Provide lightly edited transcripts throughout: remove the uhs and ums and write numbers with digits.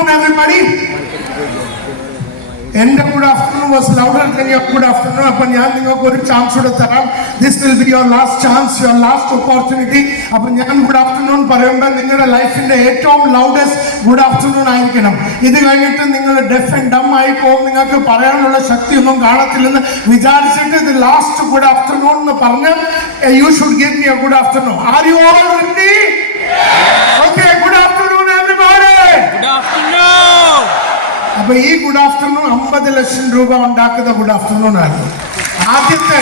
afternoon, everybody. എന്റെ good afternoon was louder than your good afternoon. അപ്പൊ ഞാൻ നിങ്ങൾക്ക് ഒരു ചാൻസ് കൂടെ തരാം. This will be your last chance, your last opportunity. അപ്പൊ ഞാൻ ഗുഡ് ആഫ്റ്റർനൂൺ പറയുമ്പോൾ നിങ്ങളുടെ ലൈഫിന്റെ ഏറ്റവും ലൗഡസ്റ്റ് ഗുഡ് ആഫ്റ്റർനൂൺ ആയിരിക്കണം. ഇത് കഴിഞ്ഞിട്ട് നിങ്ങൾ ഡെഫ് ആൻഡ് ഡം ആയി പോകും, നിങ്ങൾക്ക് പറയാനുള്ള ശക്തിയൊന്നും കാണത്തില്ലെന്ന് വിചാരിച്ചിട്ട് ഇത് ലാസ്റ്റ് ഗുഡ് ആഫ്റ്റർനൂൺ എന്ന് പറഞ്ഞ് you should give me a good afternoon. Are you all ready? Okay, good afternoon everybody. Good afternoon. അപ്പൊ ഈ ഗുഡ് ആഫ്റ്റർനൂൺ 50 ലക്ഷം രൂപ ഉണ്ടാക്കുന്ന ഗുഡ് ആഫ്റ്റർനൂൺ ആയിരുന്നു. ആദ്യത്തെ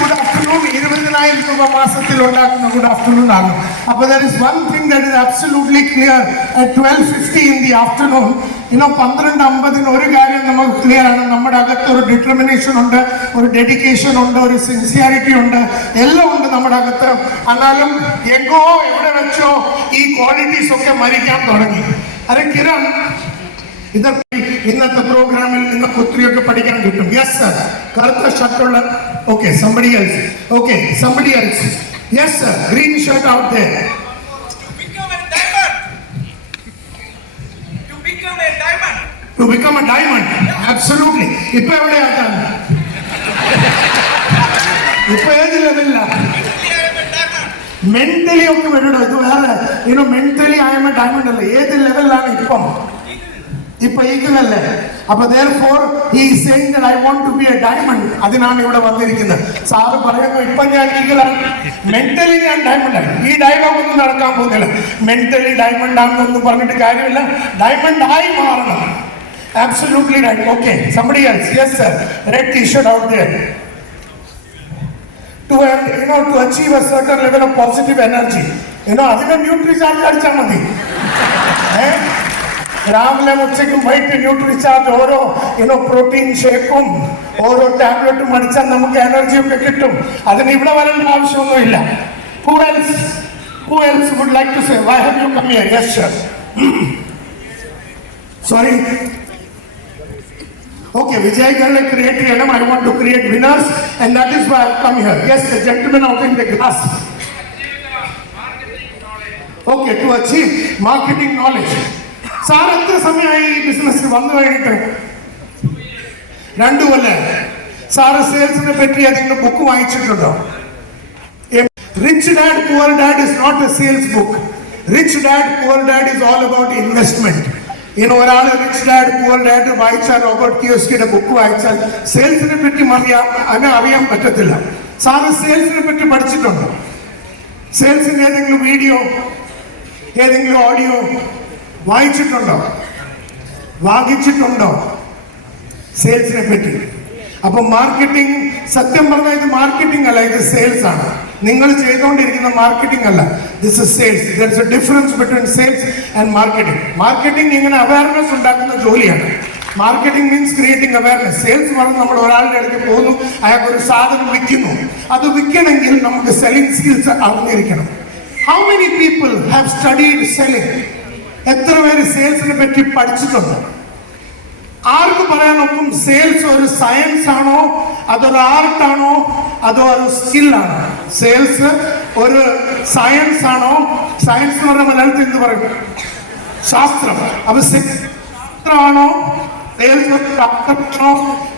ഗുഡ് ആഫ്റ്റർനൂൺ 20,000 രൂപ മാസത്തിൽ ഉണ്ടാക്കുന്ന ഗുഡ് ആഫ്റ്റർനൂൺ ആണ്. അപ്പൊ there is one thing that is absolutely clear. at 12:50 in the afternoon, 12:50 ഒരു കാര്യം നമുക്ക് ക്ലിയർ ആണ്. നമ്മുടെ അകത്ത് ഒരു ഡിറ്റർമിനേഷൻ ഉണ്ട്, ഒരു ഡെഡിക്കേഷൻ ഉണ്ട്, ഒരു സിൻസിയാരിറ്റി ഉണ്ട്, എല്ലാം ഉണ്ട് നമ്മുടെ അകത്ത്. എന്നാലും എങ്ങോ എവിടെ വെച്ചോ ഈ ക്വാളിറ്റീസ് ഒക്കെ മരിക്കാൻ തുടങ്ങി. അരെ കിരൺ, ഇതൊക്കെ ഇന്നത്തെ പ്രോഗ്രാമിൽ നിങ്ങൾക്ക് ഒത്തിരിയൊക്കെ പഠിക്കാൻ കിട്ടും. യെസ് സർ, കറുത്ത ഷർട്ടുള്ള okay, somebody else. Okay, somebody else. Yes sir, green shirt out there. To become a diamond. Absolutely. ഇപ്പൊ എവിടെയാട്ടാണ്? ഇപ്പൊ ഏത് ലെവലിലാണ്? മെന്റലി ഒക്കെ വരണോ? ഇത് വേറെ mentally I M A diamond അല്ലേ? ഏത് ലെവലിലാണ് ഇപ്പം? ഇപ്പൊ ഈഗിളല്ലേ? അപ്പൊ therefore he is saying that I want to be a diamond. അതിനാണ് ഇവിടെ വന്നിരിക്കുന്നത്. സാറ് പറയുന്നു ഇപ്പൊ ഞാൻ ഈഗിളാണ്, മെന്റലി ഞാൻ ഡയമണ്ട് ആണ്. ഈ ഡയലോഗ് ഒന്നും നടക്കാൻ പോകുന്നില്ല. മെന്റലി ഡയമണ്ട് ആണെന്നൊന്നും പറഞ്ഞിട്ട് കാര്യമില്ല, ഡയമണ്ട് ആയി മാറണം. Absolutely right. Okay, somebody else. Yes sir, red t-shirt out there. To achieve a certain level of positive energy, അതിന് ന്യൂട്രിചാർജ് അടിച്ചാൽ മതി. രാവിലെ ഉച്ചയ്ക്കും വൈകിട്ട് ന്യൂട്രിചാർജ് ഓരോ പ്രോട്ടീൻ ഷേക്കും ഓരോ ടാബ്ലറ്റും അടിച്ചാൽ നമുക്ക് എനർജി ഒക്കെ കിട്ടും. അതിന് ഇവിടെ വരേണ്ട ആവശ്യമൊന്നുമില്ല. Who else would like to say? Why have you come here? Yes sir. Sorry. Okay, വിജയികളെ ക്രിയേറ്റ് ചെയ്യണം. I want to create winners and that is why I come here. Yes, the gentleman out in the glass. Okay, to achieve marketing knowledge. Sir എത്ര സമയമായി ഈ business വന്നു കഴിഞ്ഞിട്ട്? 2 കൊല്ലം. Sir സെയിൽസിനെ പറ്റി ഏതെങ്കിലും book വായിച്ചിട്ടുണ്ടോ? Rich dad poor dad is not a sales book. Rich dad poor dad is all about investment. ഒരാൾ rich dad poor dad വായിച്ചാൽ, റോബർട്ട് കിയോസ്കിയുടെ ബുക്ക് വായിച്ചാൽ സെയിൽസിനെ പറ്റി അറിയാൻ പറ്റത്തില്ല. സാറ് സെയിൽസിനെ പറ്റി പഠിച്ചിട്ടുണ്ടോ? സെയിൽസിന്റെ ഏതെങ്കിലും വീഡിയോ, ഏതെങ്കിലും ഓഡിയോ വായിച്ചിട്ടുണ്ടോ? വാങ്ങിച്ചിട്ടുണ്ടോ സെയിൽസിനെ പറ്റി? അപ്പൊ മാർക്കറ്റിംഗ്, സത്യം പറഞ്ഞാൽ ഇത് മാർക്കറ്റിംഗ് അല്ല, ഇത് സെയിൽസ് ആണ്. നിങ്ങൾ ചെയ്തുകൊണ്ടിരിക്കുന്ന മാർക്കറ്റിംഗ് അല്ല, this is sales. There is A difference between sales and marketing. Marketing ഇങ്ങനെ അവയർനെസ് ഉണ്ടാക്കുന്ന ജോലിയാണ്. Marketing means creating awareness. Sales പറഞ്ഞ് നമ്മൾ ഒരാളുടെ അടുത്ത് പോകുന്നു, അയാൾക്ക് ഒരു സാധനം വിൽക്കുന്നു. അത് വിൽക്കണമെങ്കിൽ നമുക്ക് സെല്ലിംഗ് സ്കിൽസ് അറിഞ്ഞിരിക്കണം. How many people have studied selling? എത്ര പേര് സെയിൽസിനെ പറ്റി പഠിച്ചിട്ടുണ്ട്? ആർക്ക് പറയാനൊപ്പം സെയിൽസ് ഒരു സയൻസ് ആണോ, അതൊരു ആർട്ടാണോ, അതോ ഒരു സ്കില്ലാണോ? സെയിൽസ് ഒരു സയൻസ് ആണോ? സയൻസ് എന്ന് പറഞ്ഞ മലയാളത്തിൽ എന്ത് പറയും? ശാസ്ത്രം. അപ്പൊ ശാസ്ത്രമാണോ? സെയിൽസ് ആണോ?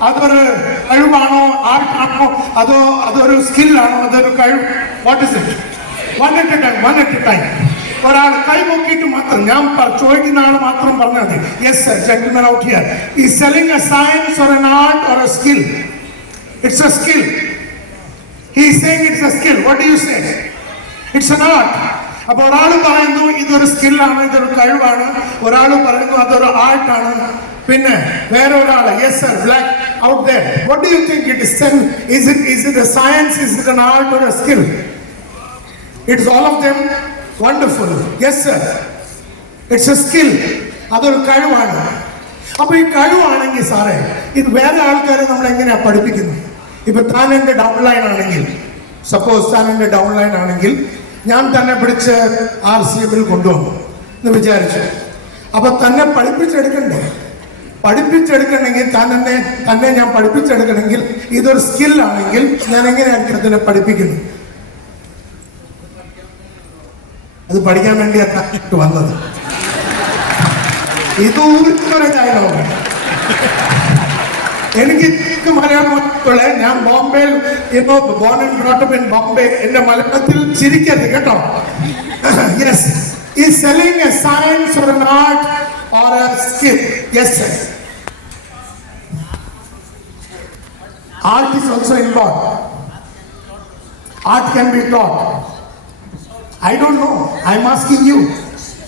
അതൊരു കഴിവാണോ, ആർട്ടാണോ, അതൊരു സ്കില്ലാണോ, അതൊരു കഴിവ്? What is it? One at A time. ഒരാൾ കൈ നോക്കിയിട്ട് മാത്രം ഞാൻ ചോദിക്കുന്ന ആൾ മാത്രം പറഞ്ഞാൽ മതി. Yes sir, gentleman out here is selling a science or an art or A skill? It's A skill. He is saying it's A skill. What do you say? It's an art. അപ്പൊ ഒരാൾ പറയുന്നു ഇതൊരു സ്കില്ലാണ്, ഇതൊരു കഴിവാണ്. ഒരാൾ പറയുന്നു അതൊരു ആർട്ടാണ്. പിന്നെ വേറെ ഒരാൾ, yes sir, black out there, what do you think it is? Is it a science? Is it an art or a skill? It's all of them. Wonderful. Yes sir, it's a skill. അതൊരു കഴിവാണ്. അപ്പൊ ഈ കഴിവാണെങ്കിൽ സാറേ, ഇത് വേറെ ആൾക്കാരെ നമ്മൾ എങ്ങനെയാ പഠിപ്പിക്കുന്നത്? ഇപ്പൊ താൻ എൻ്റെ ഡൗൺലൈൻ ആണെങ്കിൽ, സപ്പോസ് താൻ എൻ്റെ ഡൗൺലൈൻ ആണെങ്കിൽ, ഞാൻ തന്നെ പിടിച്ച് RCMൽ കൊണ്ടുവന്നു എന്ന് വിചാരിച്ചു. അപ്പൊ തന്നെ പഠിപ്പിച്ചെടുക്കണമെങ്കിൽ തന്നെ ഞാൻ പഠിപ്പിച്ചെടുക്കണമെങ്കിൽ, ഇതൊരു സ്കില്ലാണെങ്കിൽ ഞാൻ എങ്ങനെയായിരിക്കും അതിനെ പഠിപ്പിക്കുന്നത്? അത് പഠിക്കാൻ വേണ്ടിയാണ് വന്നത്. ഇതൊരു ഡയലോഗ്. എനിക്ക് മലയാളം ഞാൻ ബോംബെയിൽ born and brought up in Bombay. എന്റെ മലയാളത്തിൽ ചിരിക്കരുത് കേട്ടോ. യെസ്, ഈ selling a science or an art or a skill? Yes sir. Art is also involved. Art can be taught. I don't know, I'm asking you.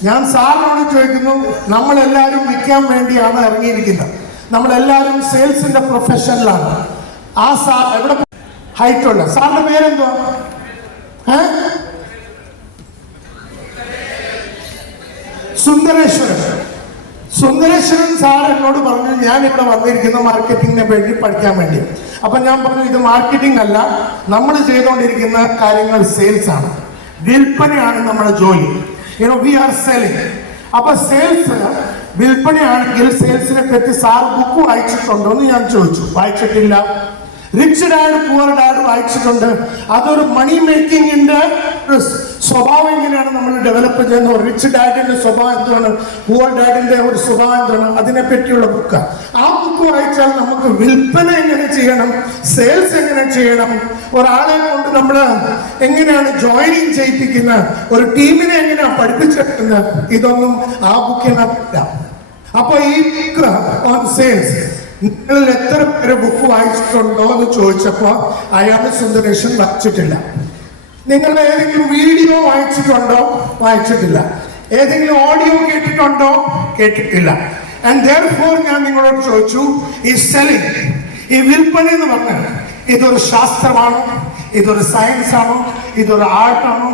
ഞാൻ സാറിനോട് ചോദിക്കുന്നു, നമ്മളെല്ലാവരും വിൽക്കാൻ വേണ്ടിയാണ് ഇറങ്ങിയിരിക്കുന്നത്. നമ്മളെല്ലാവരും സെയിൽസിന്റെ പ്രൊഫഷനിലാണ്. ആ സാർ എവിടെ ഹൈറ്റുള്ള സാറിന്റെ പേരെന്തുവാ? സുന്ദരേശ്വരൻ. സുന്ദരേശ്വരൻ സാർ എന്നോട് പറഞ്ഞു, ഞാൻ ഇവിടെ വന്നിരിക്കുന്ന മാർക്കറ്റിങ്ങിനെ വേണ്ടി പഠിക്കാൻ വേണ്ടി. അപ്പൊ ഞാൻ പറഞ്ഞു, ഇത് മാർക്കറ്റിംഗ് അല്ല, നമ്മൾ ചെയ്തുകൊണ്ടിരിക്കുന്ന കാര്യങ്ങൾ സെയിൽസ് ആണ്, വിൽപ്പനയാണ് നമ്മുടെ ജോലി. We are selling. അപ്പൊ സെയിൽസ് വിൽപ്പനയാണെങ്കിൽ സെയിൽസിനെ പറ്റി സാർ ബുക്ക് വായിച്ചിട്ടുണ്ടോ എന്ന് ഞാൻ ചോദിച്ചു. വായിച്ചിട്ടില്ല. റിച്ച് ഡാഡ് പുവർ ഡാഡ് വായിച്ചിട്ടുണ്ട്. അതൊരു മണി മേക്കിങ്ങിന്റെ സ്വഭാവം എങ്ങനെയാണ് നമ്മൾ ഡെവലപ്പ് ചെയ്യുന്നത്, റിച്ച് ഡാഡിന്റെ സ്വഭാവം എന്താണ്, പുവർ ഡാഡിന്റെ ഒരു സ്വഭാവം എന്താണ്, അതിനെ പറ്റിയുള്ള ബുക്ക്. ആ ബുക്ക് വായിച്ചാൽ നമുക്ക് വിൽപ്പന എങ്ങനെ ചെയ്യണം, സെയിൽസ് എങ്ങനെ ചെയ്യണം, ഒരാളെ കൊണ്ട് നമ്മൾ എങ്ങനെയാണ് ജോയിനിങ് ചെയ്യിപ്പിക്കുന്ന, ഒരു ടീമിനെ എങ്ങനെയാണ് പഠിപ്പിച്ചെടുക്കുന്നത്, ഇതൊന്നും ആ ബുക്കിനകത്തില്ല. അപ്പൊ ഈ ബുക്ക് ഓൺ സെയിൽസ് നിങ്ങൾ എത്ര പേര് ബുക്ക് വായിച്ചിട്ടുണ്ടോ എന്ന് ചോദിച്ചപ്പോ അയാൾ സുന്ദരേഷൻ വായിച്ചിട്ടില്ല. നിങ്ങൾ ഏതെങ്കിലും വീഡിയോ വായിച്ചിട്ടുണ്ടോ? വായിച്ചിട്ടില്ല. ഏതെങ്കിലും ഓഡിയോ കേട്ടിട്ടുണ്ടോ? കേട്ടിട്ടില്ല. ആൻഡ് therefore ഞാൻ നിങ്ങളോട് ചോദിച്ചു, ഈ സെല്ലിംഗ്, ഈ വിൽപ്പന എന്ന് പറഞ്ഞാൽ ഇതൊരു ശാസ്ത്രമാണോ, ഇതൊരു സയൻസ് ആണോ, ഇതൊരു ആർട്ടാണോ,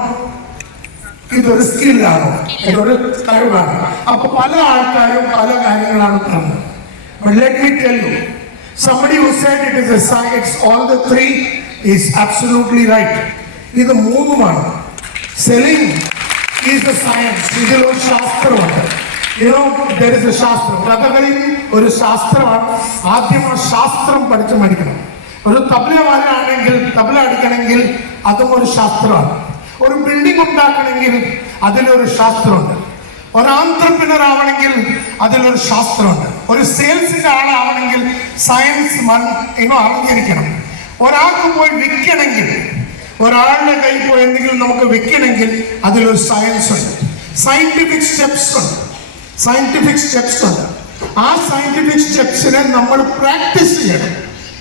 ഇതൊരു സ്കില്ലാണോ, ഇതൊരു കഴിവാണോ? അപ്പൊ പല ആൾക്കാരും പല കാര്യങ്ങളാണ് പറഞ്ഞത്. But let me tell you, somebody who said it is a science, all the three is absolutely right. ഇത് മൂന്നുമാണ്. Selling is a science. ഇതിലൊരു ശാസ്ത്രമുണ്ട്. There is a ശാസ്ത്രം. കഥകളിൽ ഒരു ശാസ്ത്രമാണ്. ആദ്യം ആ ശാസ്ത്രം പഠിച്ചു പഠിക്കണം. ഒരു തബലവാനാണെങ്കിൽ തബല അടിക്കണമെങ്കിൽ അതും ഒരു ശാസ്ത്രമാണ്. ഒരു ബിൽഡിംഗ് ഉണ്ടാക്കണമെങ്കിൽ അതിലൊരു ശാസ്ത്രമുണ്ട്. ഒരു ആന്ത്രപ്രനർ ആവണമെങ്കിൽ അതിലൊരു ശാസ്ത്രമുണ്ട്. ഒരു സെയിൽസിന്റെ ആളാവണമെങ്കിൽ സയൻസ് അറിഞ്ഞിരിക്കണം. ഒരാൾക്ക് പോയി വിൽക്കണമെങ്കിൽ, ഒരാളുടെ കയ്യിൽ പോയി എന്തെങ്കിലും നമുക്ക് വിൽക്കണമെങ്കിൽ അതിലൊരു സയൻസ് ഉണ്ട്, സയന്റിഫിക് സ്റ്റെപ്സ് ഉണ്ട്, സയന്റിഫിക് സ്റ്റെപ്സ് ഉണ്ട്. ആ സയന്റിഫിക് സ്റ്റെപ്സിനെ നമ്മൾ പ്രാക്ടീസ് ചെയ്യണം.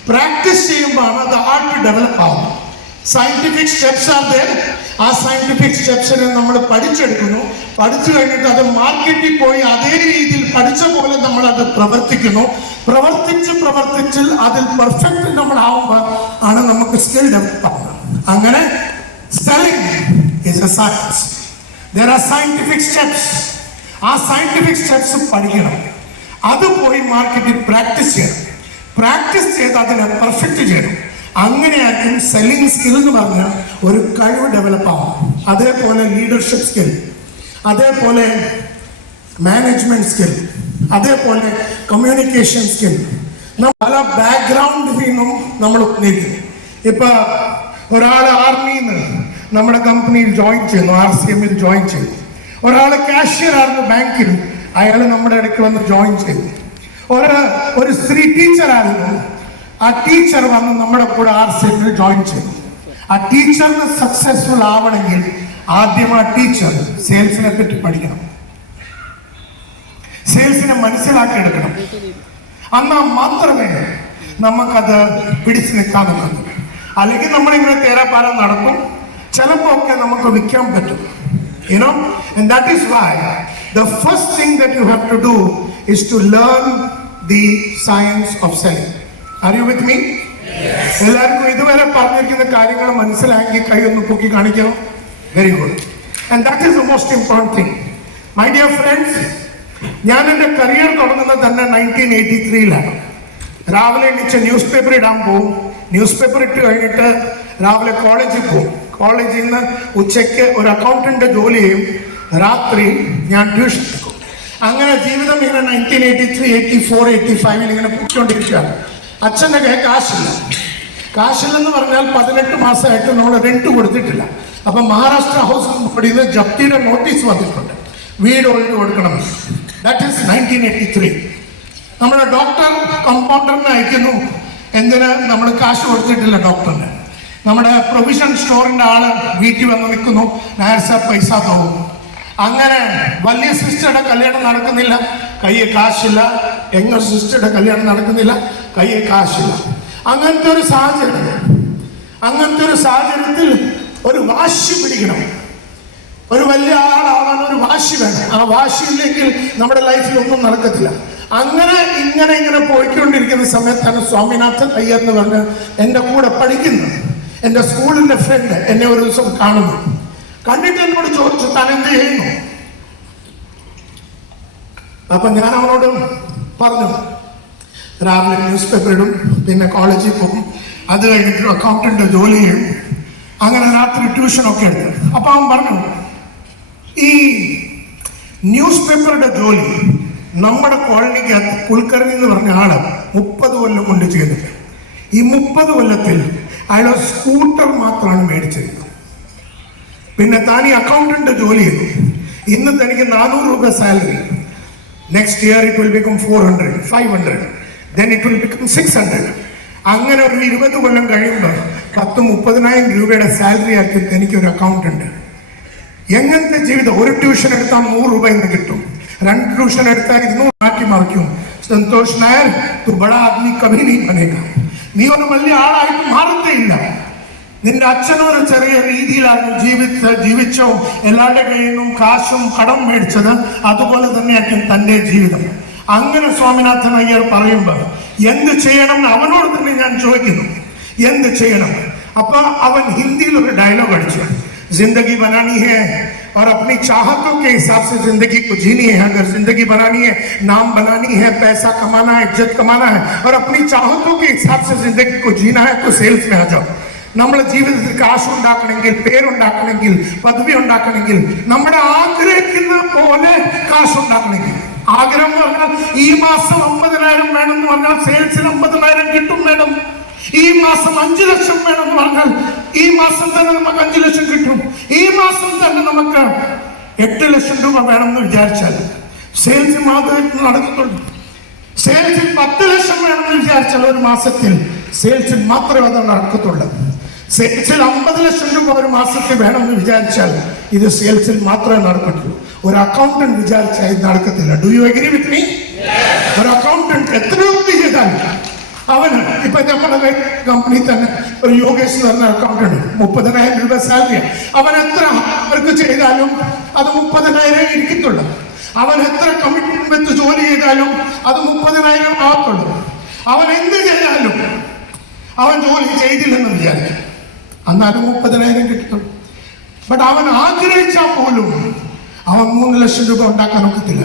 പ്രാക്ടീസ് ചെയ്യുമ്പോഴാണ് അത് ആർട്ട് ഡെവലപ്പ് ആവുന്നത്. Scientific steps are there. ആ സയന്റിഫിക് സ്റ്റെപ്സിനെ നമ്മൾ പഠിച്ചെടുക്കുന്നു. പഠിച്ചു കഴിഞ്ഞിട്ട് അത് മാർക്കറ്റിൽ പോയി അതേ രീതിയിൽ പഠിച്ച പോലെ നമ്മൾ അത് പ്രവർത്തിക്കുന്നു. പ്രവർത്തിച്ച് അതിൽ പെർഫെക്റ്റ് നമ്മൾ ആവുമ്പോൾ ആണ് നമുക്ക് സ്കിൽ ഡെവലപ്പ് ആവുന്നത്. അങ്ങനെ selling is A science. There are scientific steps. ആ സയന്റിഫിക് സ്റ്റെപ്സ് പഠിക്കണം. അത് പോയി മാർക്കറ്റിൽ പ്രാക്ടീസ് ചെയ്യണം. പ്രാക്ടീസ് ചെയ്ത് അതിനെ പെർഫെക്റ്റ് ചെയ്യണം. അങ്ങനെയായിരിക്കും സെല്ലിംഗ് സ്കിൽ എന്ന് പറഞ്ഞാൽ ഒരു കഴിവ് ഡെവലപ്പ് ആവും. അതേപോലെ ലീഡർഷിപ്പ് സ്കിൽ, അതേപോലെ മാനേജ്മെന്റ് സ്കിൽ, അതേപോലെ കമ്മ്യൂണിക്കേഷൻ സ്കിൽ. പല ബാക്ക്ഗ്രൗണ്ടിൽ നിന്നും നമ്മൾ ഉന്നയിക്കുന്നു. ഇപ്പൊ ഒരാൾ ആർമിയിൽ നിന്ന് നമ്മുടെ കമ്പനിയിൽ ജോയിൻ ചെയ്യുന്നു, RCM ജോയിൻ ചെയ്യുന്നു. ഒരാൾ കാഷ്യർ ആയിരുന്നു ബാങ്കിൽ, അയാൾ നമ്മുടെ ഇടയ്ക്ക് വന്ന് ജോയിൻ ചെയ്തു. ഒരു സ്ത്രീ ടീച്ചറായിരുന്നു, ആ ടീച്ചർ വന്ന് നമ്മുടെ കൂടെ RCM ജോയിൻ ചെയ്തു. ആ ടീച്ചറിന് സക്സസ്ഫുൾ ആവണമെങ്കിൽ ആദ്യം ആ ടീച്ചർ സെയിൽസിനെ പറ്റി പഠിക്കണം, സെയിൽസിനെ മനസ്സിലാക്കിയെടുക്കണം. എന്നാൽ മാത്രമേ നമുക്കത് പിടിച്ചു നിൽക്കാൻ പറ്റൂ. അല്ലെങ്കിൽ നമ്മളിങ്ങനെ തേരാപ്പാരം നടക്കും. ചിലപ്പോൾ ഒക്കെ നമുക്ക് വിൽക്കാൻ പറ്റും. And that is why the first thing that you have to do is to learn the science of selling. Are you with me? Yes. എല്ലാവർക്കും ഇതുവരെ പറഞ്ഞിരിക്കുന്ന കാര്യങ്ങൾ മനസ്സിലാക്കി കൈ ഒന്ന് പൊക്കി കാണിക്കണം. Very good. And that is the most important thing. My dear friends, ഞാൻ എൻ്റെ കരിയർ തുടങ്ങുന്നത് തന്നെ 1983-ലാണ്. രാവിലെ എണീച്ച് ന്യൂസ് പേപ്പർ ഇടാൻ പോകും. ന്യൂസ് പേപ്പർ ഇട്ട് കഴിഞ്ഞിട്ട് രാവിലെ കോളേജിൽ പോകും. കോളേജിൽ നിന്ന് ഉച്ചയ്ക്ക് ഒരു അക്കൗണ്ടന്റ് ജോലി ചെയ്യും. രാത്രി ഞാൻ ട്യൂഷൻ എടുക്കും. അങ്ങനെ ജീവിതം ഇങ്ങനെ 1983, 84, 85 ഇങ്ങനെ പൊയ്ക്കൊണ്ടിരിക്കുകയാണ്. അച്ഛൻ്റെ കയ്യിൽ കാശില്ല. കാശില്ലെന്ന് പറഞ്ഞാൽ 18 മാസമായിട്ട് നമ്മൾ റെന്റ് കൊടുത്തിട്ടില്ല. അപ്പൊ മഹാരാഷ്ട്ര ഹൗസ് ബോർഡിൽ നിന്ന് ജപ്തിയുടെ നോട്ടീസ് വന്നിട്ടുണ്ട്, വീട് ഒഴിഞ്ഞു കൊടുക്കണമെന്ന്. That is 1983. നമ്മുടെ ഡോക്ടർ കമ്പൗണ്ടറിനെ അയക്കുന്നു. എന്തിന്? നമ്മൾ കാശ് കൊടുത്തിട്ടില്ല ഡോക്ടറിന്. നമ്മുടെ പ്രൊവിഷൻ സ്റ്റോറിന്റെ ആള് വീട്ടിൽ വന്ന് നിൽക്കുന്നു. നായർ സാബ് പൈസ തോന്നും. അങ്ങനെ വലിയ സിസ്റ്ററുടെ കല്യാണം നടക്കുന്നില്ല, കയ്യെ കാശില്ല. യങ്ങർ സിസ്റ്ററുടെ കല്യാണം നടക്കുന്നില്ല, കയ്യെ കാശില്ല. അങ്ങനത്തെ ഒരു സാഹചര്യത്തിൽ ഒരു വാശി പിടിക്കണം. ഒരു വലിയ ആളാവാൻ ഒരു വാശി വേണം. ആ വാശി ഇല്ലെങ്കിൽ നമ്മുടെ ലൈഫിൽ ഒന്നും നടക്കത്തില്ല. ഇങ്ങനെ പോയിക്കൊണ്ടിരിക്കുന്ന സമയത്താണ് സ്വാമിനാഥൻ അയ്യർ എന്ന് പറഞ്ഞ് എൻ്റെ കൂടെ പഠിക്കുന്നു എൻ്റെ സ്കൂളിൻ്റെ ഫ്രണ്ട് എന്നെ ഒരു ദിവസം കാണുന്നു. കണ്ടിട്ട് എന്നോട് ചോദിച്ചു, താൻ എന്ത് ചെയ്യുന്നു? അപ്പൊ ഞാൻ അവനോട് പറഞ്ഞു, രാവിലെ ന്യൂസ് പേപ്പർ ഇടും, പിന്നെ കോളേജിൽ പോകും, അത് കഴിഞ്ഞിട്ട് അക്കൗണ്ടന്റ് ജോലി ചെയ്യും, അങ്ങനെ രാത്രി ട്യൂഷനൊക്കെ എടുത്തു. അപ്പൊ അവൻ പറഞ്ഞു, ഈ ന്യൂസ് പേപ്പറുടെ ജോലി നമ്മുടെ കോളനിക്കകത്ത് കുൽക്കർണി എന്ന് പറഞ്ഞ ആള് 30 കൊല്ലം കൊണ്ട് ചെയ്തിട്ട്, ഈ 30 കൊല്ലത്തിൽ അയാൾ സ്കൂട്ടർ മാത്രമാണ് മേടിച്ചിരുന്നത്. പിന്നെ താൻ ഈ അക്കൗണ്ടന്റ് ജോലി ചെയ്തു. ഇന്ന് തനിക്ക് 400 രൂപ salary. Next year it will become 400, 500, then it will become 600. അങ്ങനെ ഒരു 20 കൊല്ലം കഴിയുമ്പോൾ 10-30,000 രൂപയുടെ സാലറി ആക്കി എനിക്കൊരു അക്കൗണ്ടന്റ്. എങ്ങനത്തെ ജീവിതം! ഒരു ട്യൂഷൻ എടുത്താൽ 100 രൂപ എന്ന് കിട്ടും, 2 ട്യൂഷൻ എടുത്താൽ 200 മാറ്റി മറിക്കും. സന്തോഷ് നായർ, തു ബഡാ ആദ്മി കഭി നീ ബനേഗാ. നീ ഒരു വലിയ ആളായിട്ട് മാറത്തേയില്ല. നിന്റെ അച്ഛനൊരു ചെറിയ രീതിയിലാണ് ജീവിച്ചോ, എല്ലാവരുടെ കയ്യിൽ നിന്നും കാശും കടം മേടിച്ചത്. അതുപോലെ തന്നെയായിരിക്കും തന്റെ ജീവിതം. അങ്ങനെ സ്വാമിനാഥൻ അയ്യർ പറയുമ്പോൾ എന്ത് ചെയ്യണം എന്ന് അവനോട് തന്നെ ഞാൻ ചോദിക്കുന്നു, എന്ത് ചെയ്യണം? അപ്പൊ അവൻ ഹിന്ദിയിൽ ഒരു ഡയലോഗ് അടിച്ചു, जिंदगी बनानी है और अपनी चाहतों के हिसाब से जिंदगी को जीनी है. अगर जिंदगी बनानी है, नाम बनानी है, पैसा कमाना है, इज्जत कमाना है और अपनी चाहतों के हिसाब से जिंदगी को जीना है, तो सेल्स में आ जाओ. നമ്മുടെ ജീവിതത്തിൽ കാശുണ്ടാക്കണമെങ്കിൽ, പേരുണ്ടാക്കണമെങ്കിൽ, പദവി ഉണ്ടാക്കണമെങ്കിൽ, നമ്മുടെ ആഗ്രഹിക്കുന്ന പോലെ കാശുണ്ടാക്കണമെങ്കിൽ, ആഗ്രഹം എന്ന് പറഞ്ഞാൽ ഈ മാസം 50,000 വേണം എന്ന് പറഞ്ഞാൽ സെയിൽസിൽ 50,000 കിട്ടും വേണം. ഈ മാസം 5 ലക്ഷം വേണം എന്ന് പറഞ്ഞാൽ ഈ മാസം തന്നെ നമുക്ക് 5 ലക്ഷം കിട്ടും. ഈ മാസം തന്നെ നമുക്ക് 8 ലക്ഷം രൂപ വേണം എന്ന് വിചാരിച്ചാൽ സെയിൽസ് മാത്രമേ നടക്കത്തുള്ളൂ. സെയിൽസിൽ 10 ലക്ഷം വേണമെന്ന് വിചാരിച്ചാൽ ഒരു മാസത്തിൽ സെയിൽസിൽ മാത്രമേ അത് നടക്കത്തുള്ളൂ. സെയിൽസിൽ 50 ലക്ഷം രൂപ ഒരു മാസത്തിൽ വേണമെന്ന് വിചാരിച്ചാൽ ഇത് സെയിൽസിൽ മാത്രമേ നടക്കത്തുള്ളൂ. ഒരു അക്കൗണ്ടന്റ് വിചാരിച്ചാൽ ഇത് നടക്കത്തില്ല. Do you agree with me? ഒരു അക്കൗണ്ടന്റ് എത്ര യുക്തി ചെയ്താലും അവന്, ഇപ്പൊ നമ്മുടെ കമ്പനി തന്നെ ഒരു യോഗേഷ് എന്ന് പറഞ്ഞ അക്കൗണ്ടന്റ് 30,000 രൂപ സാലറി. അവൻ എത്ര വർക്ക് ചെയ്താലും അത് 30,000 ഇരിക്കത്തുള്ളൂ. അവൻ എത്ര കമ്മിറ്റ്മെന്റ് വെച്ച് ജോലി ചെയ്താലും അത് 30,000 ആകത്തുള്ളൂ. അവൻ എന്ത് ചെയ്താലും അവൻ ജോലി ചെയ്തില്ലെന്ന് വിചാരിക്കും, എന്നാലും 30,000 കിട്ടുള്ളൂ. ബട്ട് അവൻ ആഗ്രഹിച്ചാൽ പോലും അവൻ 3 ലക്ഷം രൂപ ഉണ്ടാക്കാൻ ഒക്കത്തില്ല.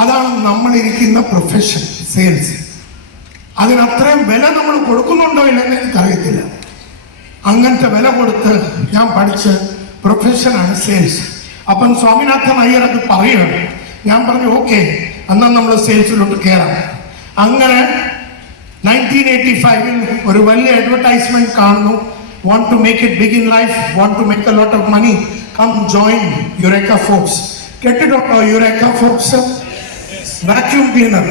അതാണ് നമ്മളിരിക്കുന്ന പ്രൊഫഷൻ, സെയിൽസ്. അതിനത്രയും വില നമ്മൾ കൊടുക്കുന്നുണ്ടോ ഇല്ലെന്ന് എനിക്കറിയത്തില്ല. അങ്ങനത്തെ വില കൊടുത്ത് ഞാൻ പഠിച്ച പ്രൊഫഷനാണ് സെയിൽസ്. അപ്പം സ്വാമിനാഥൻ അയ്യർ അത് പറയുകയാണ്. ഞാൻ പറഞ്ഞു, ഓക്കെ, എന്നാൽ നമ്മൾ സെയിൽസിലോട്ട് കയറാം. അങ്ങനെ 1985 ഒരു വലിയ അഡ്വർടൈസ്മെന്റ് കാണുന്നു. Want to make it big in life, want to make a lot of money, come join Eureka Forbes. കേട്ടിട്ടുണ്ടോ Eureka Forbes? Vacuum cleaner,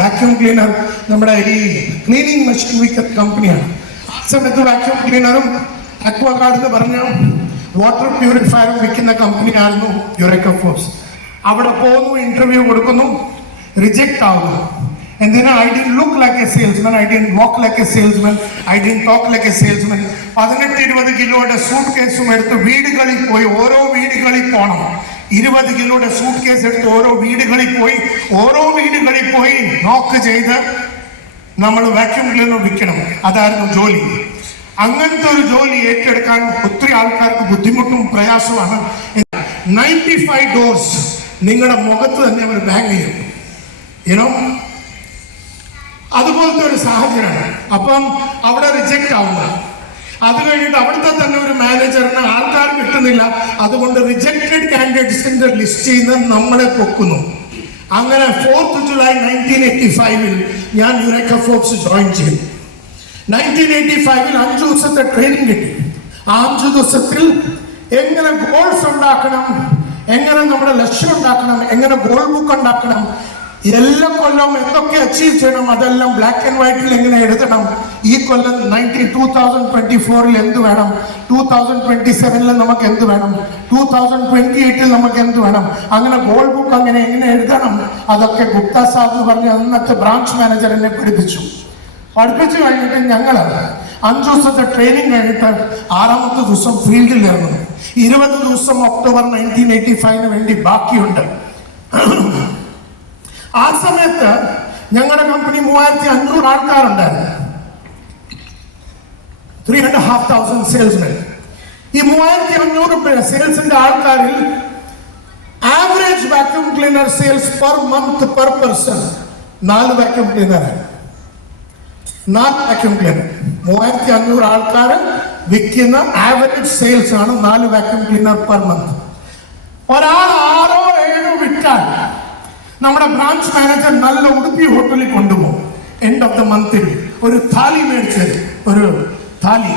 vacuum cleaner നമ്മുടെ ഈ ക്ലീനിങ് മെഷീൻ വിൽക്കുന്ന കമ്പനിയാണ്. ആ സമയത്ത് വാക്യൂം ക്ലീനറും അക്വാഗാർഡ് എന്ന് പറഞ്ഞ വാട്ടർ പ്യൂരിഫയറും വിൽക്കുന്ന കമ്പനിയായിരുന്നു യുറേക്ക ഫോർബ്സ്. അവിടെ പോകുന്നു, ഇന്റർവ്യൂ കൊടുക്കുന്നു, റിജക്ട് ആവുന്നു. എന്തിനാ? I didn't look like a salesman, I didn't walk like a salesman, I didn't talk like a salesman. 18-20 കിലോയുടെ സൂട്ട് കേസും എടുത്ത് വീടുകളിൽ പോയി, ഓരോ വീടുകളിൽ പോകണം. 20 കിലോയുടെ സൂട്ട് കേസ് എടുത്ത് ഓരോ വീടുകളിൽ പോയി നോക്ക് ചെയ്ത് നമ്മൾ വാക്യൂം ക്ലീനർ വിൽക്കണം. അതായിരുന്നു ജോലി. അങ്ങനത്തെ ഒരു ജോലി ഏറ്റെടുക്കാൻ ഒത്തിരി ആൾക്കാർക്ക് ബുദ്ധിമുട്ടും പ്രയാസമാണ്. 95 ഡോർസ് നിങ്ങളുടെ മുഖത്ത് തന്നെ അവർ ബാങ്ക് ചെയ്യും. അതുപോലത്തെ ഒരു സാഹചര്യമാണ്. അപ്പം അവിടെ റിജക്റ്റ് ആവുക. അത് കഴിഞ്ഞിട്ട് അവിടുത്തെ തന്നെ ഒരു മാനേജറിന് ആൾക്കാർ കിട്ടുന്നില്ല. അതുകൊണ്ട് റിജക്റ്റഡ് കാൻഡിഡേറ്റ്സിന്റെ ലിസ്റ്റ് ചെയ്ത് നമ്മളെ പൊക്കുന്നു. അങ്ങനെ 4th ജൂലൈ 1985 ഞാൻ യുറേക്ക ഫോർബ്സ് ജോയിൻ ചെയ്തു. 1985 5 ദിവസത്തെ ട്രെയിനിങ് കിട്ടി. ആ 5 ദിവസത്തിൽ എങ്ങനെ ഗോൾസ് ഉണ്ടാക്കണം, എങ്ങനെ നമ്മുടെ ലക്ഷ്യം ഉണ്ടാക്കണം, എങ്ങനെ ഗോൾ ബുക്ക് ഉണ്ടാക്കണം, എല്ലാ കൊല്ലവും എന്തൊക്കെ അച്ചീവ് ചെയ്യണം, അതെല്ലാം ബ്ലാക്ക് ആൻഡ് വൈറ്റിൽ എങ്ങനെ എഴുതണം. ഈ കൊല്ലം 2024 എന്ത് വേണം, 2027 നമുക്ക് എന്ത് വേണം, 2028 നമുക്ക് എന്ത് വേണം, അങ്ങനെ ഗോൾ ബുക്ക് അങ്ങനെ എങ്ങനെ എഴുതണം, അതൊക്കെ ഗുപ്ത സാബ് എന്ന് പറഞ്ഞ അന്നത്തെ ബ്രാഞ്ച് മാനേജർ എന്നെ പഠിപ്പിച്ചു കഴിഞ്ഞിട്ട് ഞങ്ങൾ 5 ദിവസത്തെ ട്രെയിനിങ് കഴിഞ്ഞിട്ട് 6ാമത്തെ ദിവസം ഫീൽഡിലിരുന്നു. 20 ദിവസം ഒക്ടോബർ 1985 വേണ്ടി ബാക്കിയുണ്ട്. ആ സമയത്ത് ഞങ്ങളുടെ കമ്പനി 3500 ആൾക്കാരുണ്ടായിരുന്നു, 3,500 സെയിൽസ്മെൻ. ഈ 3500 സെയിൽസിന്റെ ആൾക്കാരിൽ average vacuum cleaner sales per month per person 4 vacuum ക്ലീനറാണ്. 4 വാക്യൂം ക്ലീനർ 3500 ആൾക്കാർ വിൽക്കുന്ന ആവറേജ് സെയിൽസ് ആണ് 4 വാക്യൂം ക്ലീനർ പെർ മന്ത്. ഒരാൾ 6 or 7 വിറ്റാൽ നമ്മുടെ ബ്രാഞ്ച് മാനേജർ നല്ല ഉടുപ്പി ഹോട്ടലിൽ കൊണ്ടുപോകും. എൻഡ് ഓഫ് ദ മന്തിൽ ഒരു താലി മേടിച്ചത്, ഒരു താലി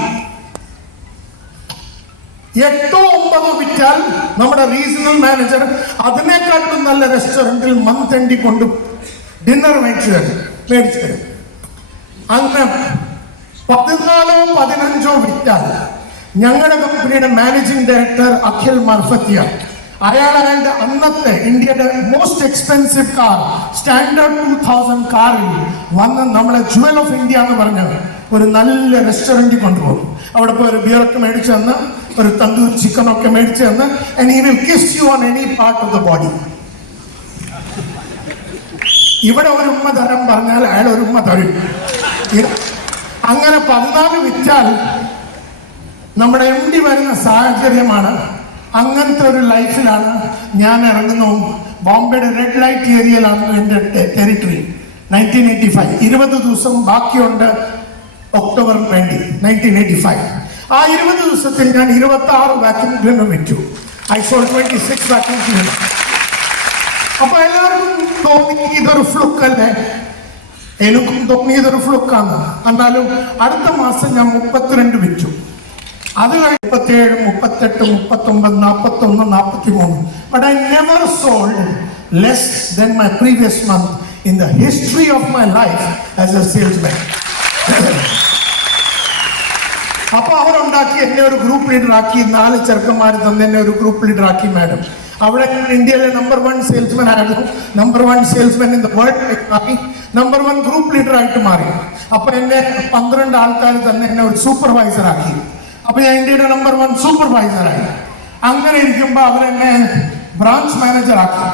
8 or 9 വിറ്റാൽ നമ്മുടെ റീജിയണൽ മാനേജർ അതിനേക്കാട്ടും നല്ല റെസ്റ്റോറൻറ്റിൽ മന്ത് എൻഡി കൊണ്ട് ഡിന്നർ മേടിച്ചു തരും. അങ്ങനെ 14 or 15 വിറ്റാൽ ഞങ്ങളുടെ കമ്പനിയുടെ മാനേജിംഗ് ഡയറക്ടർ അഖിൽ മർഫത്തിയ, അയാളുടെ അന്നത്തെ ഇന്ത്യയുടെ മോസ്റ്റ് എക്സ്പെൻസീവ് കാർ സ്റ്റാൻഡേർഡ് 2000 കാറിൽ വന്ന് നമ്മളെ ജുവൽ ഓഫ് ഇന്ത്യ എന്ന് പറഞ്ഞ ഒരു നല്ല റെസ്റ്റോറൻറ്റിൽ കൊണ്ടുപോകും. അവിടെ പോയി ഒരു ബിയറൊക്കെ മേടിച്ചു തന്ന്, ഒരു തന്തൂർ ചിക്കനൊക്കെ മേടിച്ചു തന്ന്, and he will kiss you on any part of the body. ഇവിടെ ഒരു ഉമ്മ തരം പറഞ്ഞാൽ അയാൾ ഒരു ഉമ്മ തരും. അങ്ങനെ 14 വിറ്റാൽ നമ്മുടെ MD വരുന്ന സാഹചര്യമാണ്. അങ്ങനത്തെ ഒരു ലൈഫിലാണ് ഞാൻ ഇറങ്ങുന്നു. ബോംബെയുടെ റെഡ് ലൈറ്റ് ഏരിയയിലാണ് എൻ്റെ ടെറിട്ടറി. 1985 20 ദിവസം ബാക്കിയുണ്ട് ഒക്ടോബർ 20 1985. ആ 20 ദിവസത്തിൽ ഞാൻ 26 വാക്യൂം ക്ലീനർ വിറ്റു. I sold 26 vacuum cleaner. അപ്പൊ എല്ലാവർക്കും തോന്നി ഇതൊരു ഫ്ലുക്ക് അല്ലേ, എനിക്കും തോന്നി ഇതൊരു ഫ്ലുക്കാണ്. എന്നാലും അടുത്ത മാസം ഞാൻ 32 വിറ്റു. അത് കഴിഞ്ഞ് 37, 38, 39, 41, 43. But I never sold less than my previous month in the history of my life as a salesman. അപ്പോൾ അവരുണ്ടാക്കി എന്നെ ഒരു ഗ്രൂപ്പ് ലീഡർ ആക്കി. 4 ചെറുക്കന്മാർ തന്നെ എന്നെ ഒരു ഗ്രൂപ്പ് ലീഡർ ആക്കി. മാഡം അവിടെ ഇന്ത്യയിലെ നമ്പർ 1 സെയിൽസ്മാൻ ആയിരുന്നു, number 1 salesman in the world ആക്കി, നമ്പർ 1 ഗ്രൂപ്പ് ലീഡർ ആയിട്ട് മാറി. അപ്പൊ എന്നെ 12 ആൾക്കാർ തന്നെ എന്നെ ഒരു സൂപ്പർവൈസർ ആക്കി. അപ്പൊ ഞാൻ ഇന്ത്യയുടെ നമ്പർ 1 സൂപ്പർവൈസറായി. അങ്ങനെ ഇരിക്കുമ്പോൾ അവരെന്നെ ബ്രാഞ്ച് മാനേജർ ആക്കി.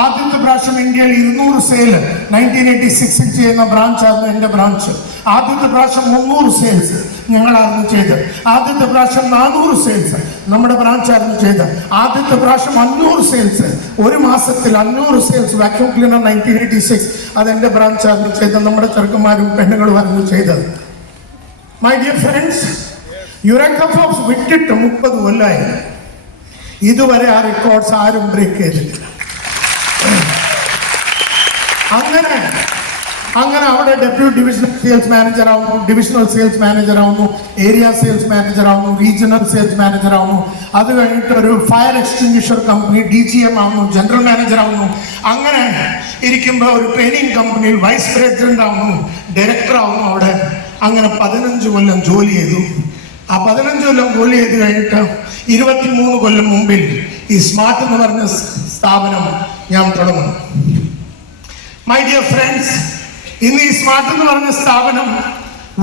ആദ്യത്തെ പ്രാവശ്യം ഇന്ത്യയിൽ 200 സെയിൽ 1986 ചെയ്യുന്ന ബ്രാഞ്ചായിരുന്നു എൻ്റെ ബ്രാഞ്ച്. ആദ്യത്തെ പ്രാവശ്യം 300 സെയിൽസ് ഞങ്ങളായിരുന്നു ചെയ്തത്. ആദ്യത്തെ പ്രാവശ്യം 400 സെയിൽസ് നമ്മുടെ ബ്രാഞ്ചായിരുന്നു ചെയ്തത്. ആദ്യത്തെ പ്രാവശ്യം 500 സെയിൽസ്, ഒരു മാസത്തിൽ 500 സെയിൽസ് വാക്യൂം ക്ലീനർ 1986 അതെൻ്റെ ബ്രാഞ്ചായിരുന്നു ചെയ്തത്. നമ്മുടെ ചെറുക്കന്മാരും പെണ്ണുങ്ങളുമായിരുന്നു ചെയ്തത്. My dear friends, Eureka Forbes വിട്ടിട്ട് 30 കൊല്ലമായി. ഇതുവരെ ആ റെക്കോർഡ്സ് ആരും ബ്രേക്ക് ചെയ്തിട്ടില്ല. അങ്ങനെ അവിടെ ഡെപ്യൂട്ടി ഡിവിഷണൽ സെയിൽസ് മാനേജർ ആവുന്നു, ഡിവിഷണൽ സെയിൽസ് മാനേജർ ആവുന്നു, ഏരിയ സെയിൽസ് മാനേജർ ആവുന്നു, റീജിയണൽ സെയിൽസ് മാനേജർ ആവുന്നു. അത് കഴിഞ്ഞിട്ട് ഒരു ഫയർ എക്സ്റ്റിംഗ്വിഷർ കമ്പനി DGM ആവുന്നു, ജനറൽ മാനേജർ ആവുന്നു. അങ്ങനെ ഇരിക്കുമ്പോൾ ഒരു ട്രെയിനിങ് കമ്പനിയിൽ വൈസ് പ്രസിഡന്റ് ആവുന്നു, ഡയറക്ടർ ആവുന്നു. അവിടെ അങ്ങനെ 15 കൊല്ലം ജോലി ചെയ്തു. ആ 15 കൊല്ലം ജോലി ചെയ്ത് കഴിഞ്ഞിട്ട് 23 കൊല്ലം മുമ്പിൽ ഈ സ്മാർട്ട് എന്ന് പറഞ്ഞ സ്ഥാപനം ഞാൻ തുടങ്ങുന്നു. മൈ ഡിയർ ഫ്രണ്ട്സ്, ഇന്ന് ഈ സ്മാർട്ട് എന്ന് പറഞ്ഞ സ്ഥാപനം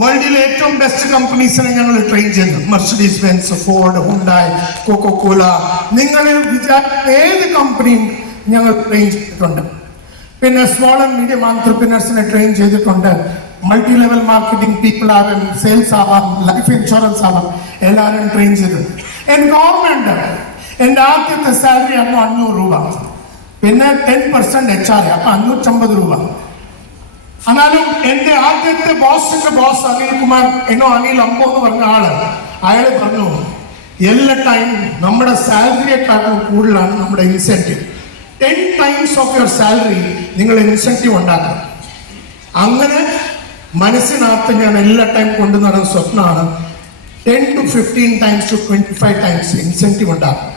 വേൾഡിലെ ഏറ്റവും ബെസ്റ്റ് കമ്പനീസിനെ ഞങ്ങൾ ട്രെയിൻ ചെയ്തു. മെർസിഡീസ് ബെൻസ്, ഫോർഡ്, ഹുണ്ടായി, കൊക്കോകോല, നിങ്ങൾ വിചാരിക്കുന്ന ഏത് കമ്പനിയും ഞങ്ങൾ ട്രെയിൻ ചെയ്തിട്ടുണ്ട്. പിന്നെ സ്മോൾ ആൻഡ് മീഡിയം ആന്ത്രപ്രനേഴ്സിനെ ട്രെയിൻ ചെയ്തിട്ടുണ്ട്. മൾട്ടി ലെവൽ മാർക്കറ്റിംഗ് പീപ്പിൾ ആവാം, സെയിൽസ് ആവാം, ലൈഫ് ഇൻഷുറൻസ് ആവാം, എല്ലാവരും ട്രെയിൻ ചെയ്തു. ഗവൺമെന്റ് എൻ്റെ ആദ്യത്തെ സാലറി ആയിരുന്നു 500 രൂപ. പിന്നെ 10% HR, അപ്പൊ 550 രൂപ. എന്നാലും എൻ്റെ ആദ്യത്തെ ബോസിന്റെ ബോസ് അനിൽകുമാർ അനിൽ അമ്പോ എന്ന് പറഞ്ഞ ആള്, അയാൾ പറഞ്ഞു എല്ലാ ടൈം നമ്മുടെ സാലറിയെക്കാളും കൂടുതലാണ് നമ്മുടെ incentive. 10 times of your salary നിങ്ങൾ ഇൻസെന്റീവ് ഉണ്ടാക്കണം. അങ്ങനെ മനസ്സിനകത്ത് ഞാൻ എല്ലാ ടൈം കൊണ്ടു നടന്ന സ്വപ്നമാണ് 10 to 15 times to 25 times incentive ഉണ്ടാക്കും.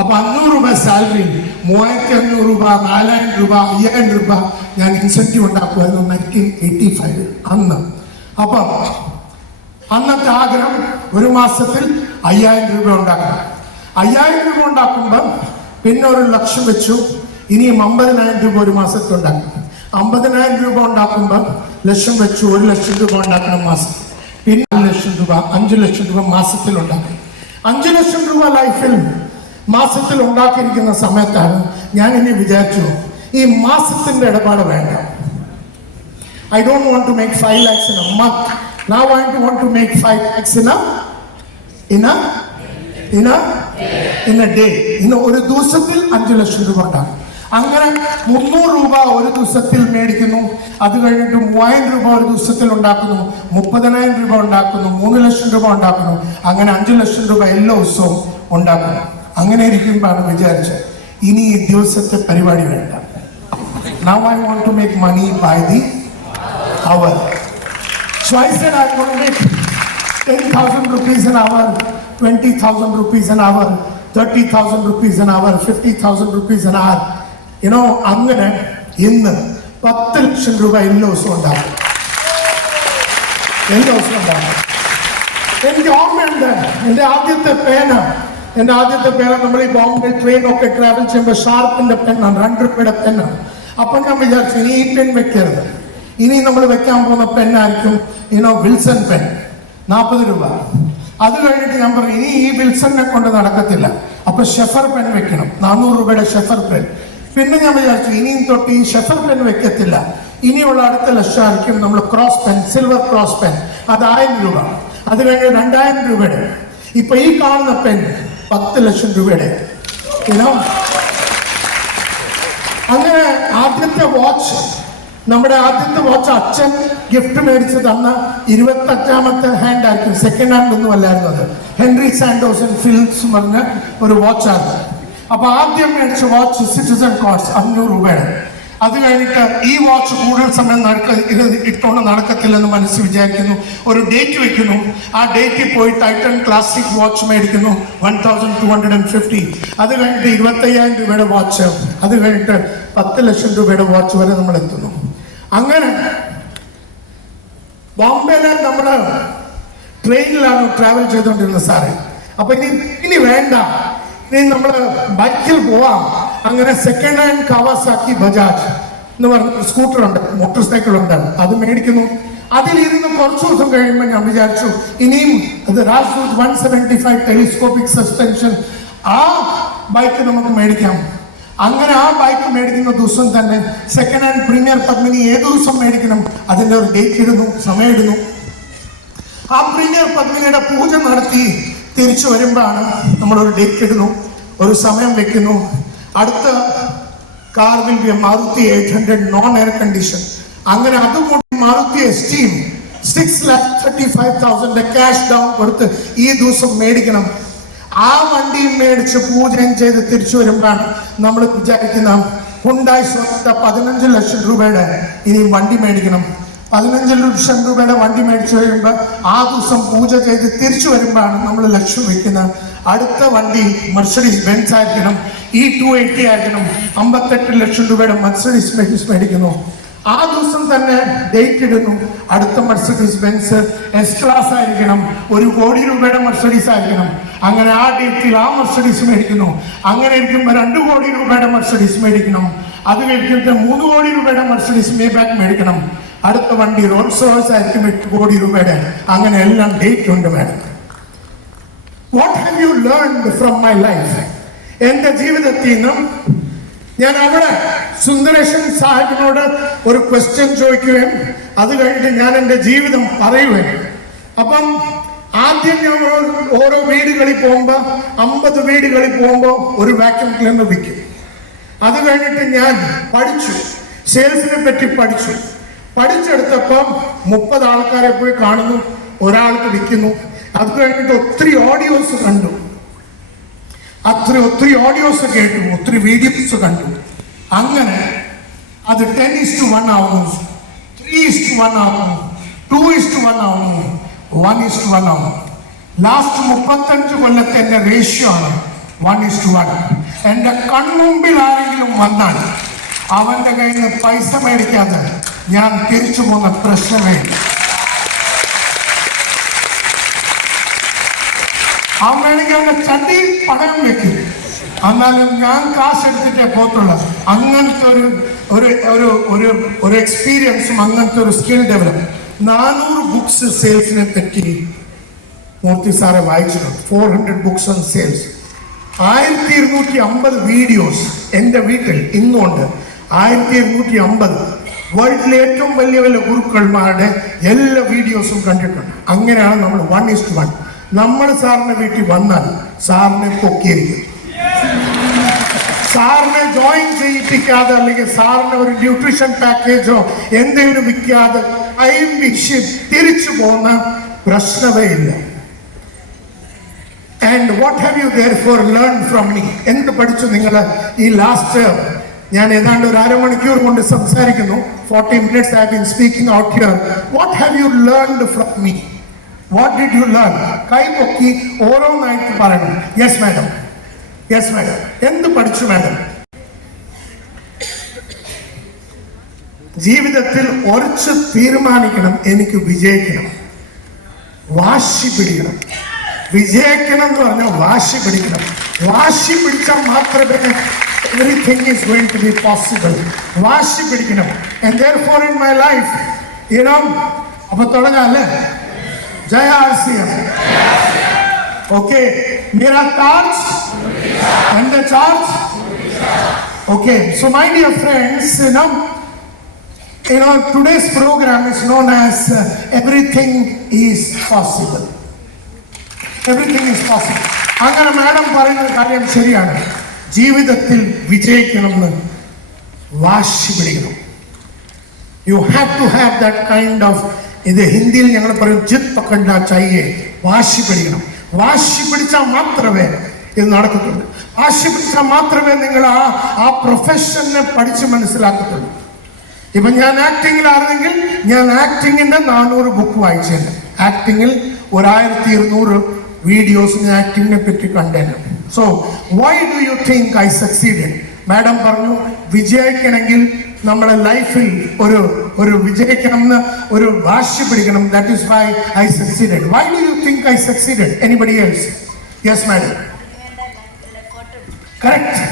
അപ്പൊ 500 രൂപ സാലറി 3500 രൂപ 4000 രൂപ 5000 രൂപ ഞാൻ ഇൻസെന്റീവ് ഉണ്ടാക്കുമായിരുന്നു 1985 അന്ന്. അപ്പൊ അന്നത്തെ ആഗ്രഹം ഒരു മാസത്തിൽ 5000 രൂപ ഉണ്ടാക്കണം. 5000 രൂപ ഉണ്ടാക്കുമ്പോൾ പിന്നെ ഒരു ലക്ഷ്യം വെച്ചു, ഇനിയും 50000 രൂപ ഒരു മാസത്തിൽ ഉണ്ടാക്കും. 50000 രൂപ ഉണ്ടാക്കുമ്പോൾ ലക്ഷ്യം വെച്ചു 1 ലക്ഷം രൂപ ഉണ്ടാക്കണം മാസത്തിൽ. പിന്നെ 1 ലക്ഷം രൂപ 5 ലക്ഷം രൂപ മാസത്തിൽ ഉണ്ടാക്കി. 5 ലക്ഷം രൂപ ലൈഫിൽ മാസത്തിൽ ഉണ്ടാക്കിയിരിക്കുന്ന സമയത്താണ് ഞാൻ ഇനി വിചാരിച്ചു ഈ മാസത്തിന്റെ ഇടപാട് വേണ്ട. I don't want to make 5 lakhs in a month. Now I want to make 5 lakhs in a day. ഒരു ദിവസത്തിൽ 5 ലക്ഷം രൂപ ഉണ്ടാക്കും. അങ്ങനെ 300 രൂപ ഒരു ദിവസത്തിൽ മേടിക്കുന്നു. അത് കഴിഞ്ഞിട്ട് 3000 രൂപ ഒരു ദിവസത്തിൽ ഉണ്ടാക്കുന്നു. 30,000 രൂപ ഉണ്ടാക്കുന്നു. 3 ലക്ഷം രൂപ ഉണ്ടാക്കുന്നു. അങ്ങനെ 5 ലക്ഷം രൂപ എല്ലാ ദിവസവും ഉണ്ടാക്കുന്നു. അങ്ങനെ ഇരിക്കുമ്പോഴാണ് വിചാരിച്ചത് ഇനി ഈ ദിവസത്തെ പരിപാടി വേണ്ട. Now I want to make money by the hour. So I said I want to make 10,000 rupees an hour, 20,000 rupees an hour, 30,000 rupees an hour, 50,000 rupees an hour. അങ്ങനെ ഇന്ന് 10 ലക്ഷം രൂപ എല്ലാ ദിവസവും ഉണ്ടാകും. എനിക്ക് ഓർമ്മയുണ്ട് എൻ്റെ ആദ്യത്തെ പേന നമ്മൾ ഈ ബോംബെ ട്രെയിനൊക്കെ ട്രാവൽ ചെയ്യുമ്പോൾ ഷാർപ്പിന്റെ പെണ്ണാണ്, 2 രൂപയുടെ പെണ്ണാണ്. അപ്പൊ ഞാൻ വിചാരിച്ചു ഇനി ഈ പെൻ വെക്കരുത്, ഇനി നമ്മൾ വെക്കാൻ പോകുന്ന പെന്നായിരിക്കും വിൽസൺ പെൻ, 40 രൂപ. അത് കഴിഞ്ഞിട്ട് ഞാൻ പറഞ്ഞു ഇനി ഈ വിൽസണിനെ കൊണ്ട് നടക്കത്തില്ല, അപ്പൊ ഷെഫർ പെൻ വെക്കണം, 400 രൂപയുടെ ഷെഫർ പെൻ. പിന്നെ ഞാൻ വിചാരിച്ചു ഇനിയും തൊട്ട് ഈ ഷെഫർ പെൻ വെക്കത്തില്ല, ഇനിയുള്ള അടുത്ത ലക്ഷമായിരിക്കും നമ്മൾ cross pen, silver cross pen, അത് 1000 രൂപ. അത് കഴിഞ്ഞ് 2000 രൂപയുടെ. ഇപ്പൊ ഈ കാണുന്ന പെൻ 10 ലക്ഷം രൂപയുടെ. അങ്ങനെ നമ്മുടെ ആദ്യത്തെ വാച്ച് അച്ഛൻ ഗിഫ്റ്റ് മേടിച്ച് തന്ന 25ാമത്തെ ഹാൻഡ് ആയിരിക്കും, സെക്കൻഡ് ഹാൻഡ് ഒന്നും അല്ലായിരുന്നു അത്. ഹെൻറി സാൻഡോസ് ആൻഡ് ഫിലിപ്സ് പറഞ്ഞ ഒരു വാച്ചാണ്. അപ്പൊ ആദ്യം മേടിച്ച വാച്ച് സിറ്റിസൺ കോസ്റ്റ് 500 രൂപയുടെ. അത് കഴിഞ്ഞിട്ട് ഈ വാച്ച് കൂടുതൽ സമയം ഇട്ടോണ്ട് നടക്കത്തില്ലെന്ന് മനസ്സിൽ വിചാരിക്കുന്നു. ഒരു ഡേറ്റ് വെക്കുന്നു, ആ ഡേറ്റിൽ പോയി ടൈറ്റൻ ക്ലാസിക് വാച്ച് മേടിക്കുന്നു 1250. അത് കഴിഞ്ഞിട്ട് 25,000 രൂപയുടെ വാച്ച്, അത് കഴിഞ്ഞിട്ട് 10 ലക്ഷം രൂപയുടെ വാച്ച് വരെ നമ്മൾ എത്തുന്നു. അങ്ങനെ ബോംബെയിലെ നമ്മൾ ട്രെയിനിലാണ് ട്രാവൽ ചെയ്തുകൊണ്ടിരുന്നത് സാറേ. അപ്പൊ ഇനി വേണ്ട, ഇനി നമ്മൾ ബൈക്കിൽ പോവാം. അങ്ങനെ സെക്കൻഡ് ഹാൻഡ് കവാസാക്കി ബജാജ് എന്ന് പറഞ്ഞ സ്കൂട്ടർ ഉണ്ട്, മോട്ടോർ സൈക്കിൾ ഉണ്ട്, അത് മേടിക്കുന്നു. അതിലിരുന്ന് കുറച്ചു ദിവസം കഴിയുമ്പോൾ ഞാൻ വിചാരിച്ചു ഇനിയും അത് രാജ്ദൂത് 175 ടെലിസ്കോപ്പിക് സസ്പെൻഷൻ, ആ ബൈക്ക് നമുക്ക് മേടിക്കാം. അങ്ങനെ ആ ബൈക്ക് മേടിക്കുന്ന ദിവസം തന്നെ സെക്കൻഡ് ഹാൻഡ് പ്രീമിയർ പത്മിനി ഏത് ദിവസം മേടിക്കണം അതിൻ്റെ ഒരു ഡേറ്റ് ഇടുന്നു, സമയം ഇടുന്നു. ആ പ്രീമിയർ പത്മിനിയുടെ പൂജ നടത്തി തിരിച്ചു വരുമ്പോഴാണ് നമ്മളൊരു ഡേറ്റ് ഇടുന്നു, ഒരു സമയം വെക്കുന്നു. അടുത്ത car will be Maruti 800 non air condition. അങ്ങനെ അതുകൊണ്ട് മാരുതി എസ്റ്റീം 6,35,000 ക്യാഷ് ഡൗൺ കൊടുത്ത് ഈ ദിവസം മേടിക്കണം. ആ വണ്ടിയും മേടിച്ച് പൂജയും ചെയ്ത് തിരിച്ചു വരുമ്പോഴാണ് നമ്മൾ വിചാരിക്കുന്ന ഹുണ്ടായി സ്വന്തം 15 ലക്ഷം രൂപയുടെ ഇനി വണ്ടി മേടിക്കണം. 15 ലക്ഷം രൂപയുടെ വണ്ടി മേടിച്ചു കഴിയുമ്പോൾ ആ ദിവസം പൂജ ചെയ്ത് തിരിച്ചു വരുമ്പോഴാണ് നമ്മൾ ലക്ഷ്യം വെക്കുന്ന അടുത്ത വണ്ടി മെർസഡീസ് ബെൻസ് ആയിരിക്കണം, E280 ആയിരിക്കണം. 58 ലക്ഷം രൂപയുടെ മെർസഡീസ് ബെൻസ് മേടിക്കുന്നു. ആ ദിവസം തന്നെ ഡേറ്റ് ഇടുന്നു, അടുത്ത മെർസഡീസ് ബെൻസ് എസ് ക്ലാസ് ആയിരിക്കണം, 1 കോടി രൂപയുടെ മെർസഡീസ് ആയിരിക്കണം. അങ്ങനെ ആ ഡേറ്റിൽ ആ മെർസഡീസ് മേടിക്കുന്നു. അങ്ങനെ ഇരിക്കുമ്പോൾ 2 കോടി രൂപയുടെ മെർസഡീസ് മേടിക്കണം. അത് കഴിഞ്ഞിട്ട് 3 കോടി രൂപയുടെ മെർസഡീസ് മേബാക്ക് മേടിക്കണം. അടുത്ത വണ്ടി റോൾസ് റോയ്സ് ആയിരിക്കും 8 കോടി രൂപയുടെ. അങ്ങനെ എല്ലാം ഡേറ്റ് ഉണ്ട് വേണം. What have you learned from my life? എന്റെ ജീവിതത്തിൽ നിന്നും ഞാൻ അവിടെ സുന്ദരേശൻ സാഹിബിനോട് ഒരു ക്വസ്റ്റ്യൻ ചോദിക്കുകയും അത് കഴിഞ്ഞിട്ട് ഞാൻ എൻ്റെ ജീവിതം പറയുകയും. അപ്പം ആദ്യം ഞാൻ ഓരോ വീടുകളിൽ പോകുമ്പോൾ 50 വീടുകളിൽ പോകുമ്പോൾ ഒരു വാക്യൂം ക്ലീനർ വിൽക്കും. അത് കഴിഞ്ഞിട്ട് ഞാൻ പഠിച്ചു, സെയിൽസിനെ പറ്റി പഠിച്ചെടുത്തപ്പം 30 ആൾക്കാരെ പോയി കാണുന്നു, ഒരാൾക്ക് വിൽക്കുന്നു. അത് കഴിഞ്ഞിട്ട് ഒത്തിരി ഓഡിയോസ് കണ്ടു, ഒത്തിരി ഓഡിയോസ് കേട്ടു, ഒത്തിരി വീഡിയോസ് കണ്ടു. അങ്ങനെ അത് 10:1 ആവുന്നു, 3:1 ആവുന്നു, 2:1 ആവുന്നു, 1:1 ആവുന്നു. ലാസ്റ്റ് 35 കൊല്ലത്തെ എൻ്റെ റേഷ്യോ ആണ് 1:1. എൻ്റെ കൺമുമ്പിൽ ആരെങ്കിലും വന്നാൽ അവൻ്റെ കയ്യിൽ നിന്ന് പൈസ മേടിക്കാതെ ഞാൻ തിരിച്ചു പോകുന്ന പ്രശ്നമേ ഇല്ല. അവൻ വേണമെങ്കിൽ അവൻ്റെ ചട്ടി പടം വെക്കും, എന്നാലും ഞാൻ കാശെടുത്തിട്ടേ പോത്തുള്ളൂ. അങ്ങനത്തെ ഒരു എക്സ്പീരിയൻസും അങ്ങനത്തെ ഒരു സ്കിൽ ഡെവലപ്പ്. 400 ബുക്സ് സെയിൽസിനെ പറ്റി മൂർത്തി സാറെ വായിച്ചിട്ടുണ്ട്. 400 ബുക്സ് ഓൺ സെയിൽസ്. 1250 വീഡിയോസ് എൻ്റെ വീട്ടിൽ ഇന്നുണ്ട്. 1250 വേൾഡിലെ ഏറ്റവും വലിയ വലിയ ഗുരുക്കന്മാരുടെ എല്ലാ വീഡിയോസും കണ്ടിട്ടുണ്ട്. അങ്ങനെയാണ് നമ്മൾ 1:1. നമ്മൾ സാറിന്റെ വീട്ടിൽ വന്നാൽ സാറിനെ പൊക്കിയിരിക്കും. സാറിനെ ജോയിൻ ചെയ്യിപ്പിക്കാതെ അല്ലെങ്കിൽ സാറിന് ഒരു ന്യൂട്രീഷൻ പാക്കേജോ എന്തെങ്കിലും വിൽക്കാതെ തിരിച്ചു പോകുന്ന പ്രശ്നമേ ഇല്ല. And what have you therefore learned from me? എന്ത് പഠിച്ചു നിങ്ങൾ ഈ ലാസ്റ്റ്? ഞാൻ ഏതാണ്ട് ഒരു അരമണിക്കൂർ കൊണ്ട് സംസാരിക്കുന്നു. 40 minutes I have been speaking out here. What have you learned from me? What did you learn? കൈ പൊക്കി ഓരോന്നായിട്ട് പറയണം. Yes madam, yes madam. എന്ത് പഠിച്ചു മാഡം? ജീവിതത്തിൽ ഉറച്ചു തീരുമാനിക്കണം, എനിക്ക് വിജയിക്കണം, വാശി പിടിക്കണം. വിജയിക്കണം എന്ന് പറഞ്ഞാൽ വാശി പിടിക്കണം. വാശി പിടിച്ചാൽ മാത്രമേ everything is going to be possible. വാശി പിടിക്കണം. And therefore in my life, അപ്പൊ തുടങ്ങാല്ലേ? ജയ RCM. Okay, मेरा ताज and the charge. Okay, so my dear friends, today's program is known as everything is possible. Everything is possible. അങ്ങനെ madam പറയുന്ന കാര്യം ശരിയാണ്. ജീവിതത്തിൽ വിജയിക്കണമെന്ന് വാശി പിടിക്കണം. You have to have that kind of, ഇത് ഹിന്ദിയിൽ ഞങ്ങൾ പറയും ജിത് പക്കണ്ട ചായേ. വാശി പിടിക്കണം. വാശി പിടിച്ചാൽ മാത്രമേ ഇത് നടക്കത്തുള്ളൂ. വാശി പിടിച്ചാൽ മാത്രമേ നിങ്ങൾ ആ പ്രൊഫഷനെ പഠിച്ച് മനസ്സിലാക്കത്തുള്ളൂ. ഇപ്പൊ ഞാൻ ആക്ടിങ്ങിലായിരുന്നെങ്കിൽ ഞാൻ ആക്ടിങ്ങിന്റെ 400 ബുക്ക് വായിച്ചേനെ. ആക്ടിങ്ങിൽ 1200 വീഡിയോസ് ഞാൻ ആക്ടിങ്ങിനെ പറ്റി കണ്ടേനെ. So why do you think I succeeded? Madam പറഞ്ഞു വിജയിക്കണമെങ്കിൽ നമ്മുടെ ലൈഫിൽ ഒരു വിജയിക്കണം എന്ന് ഒരു വാശി പിടിക്കണം. That is why I succeeded. Why do you think I succeeded? Anybody else? Yes madam, correct.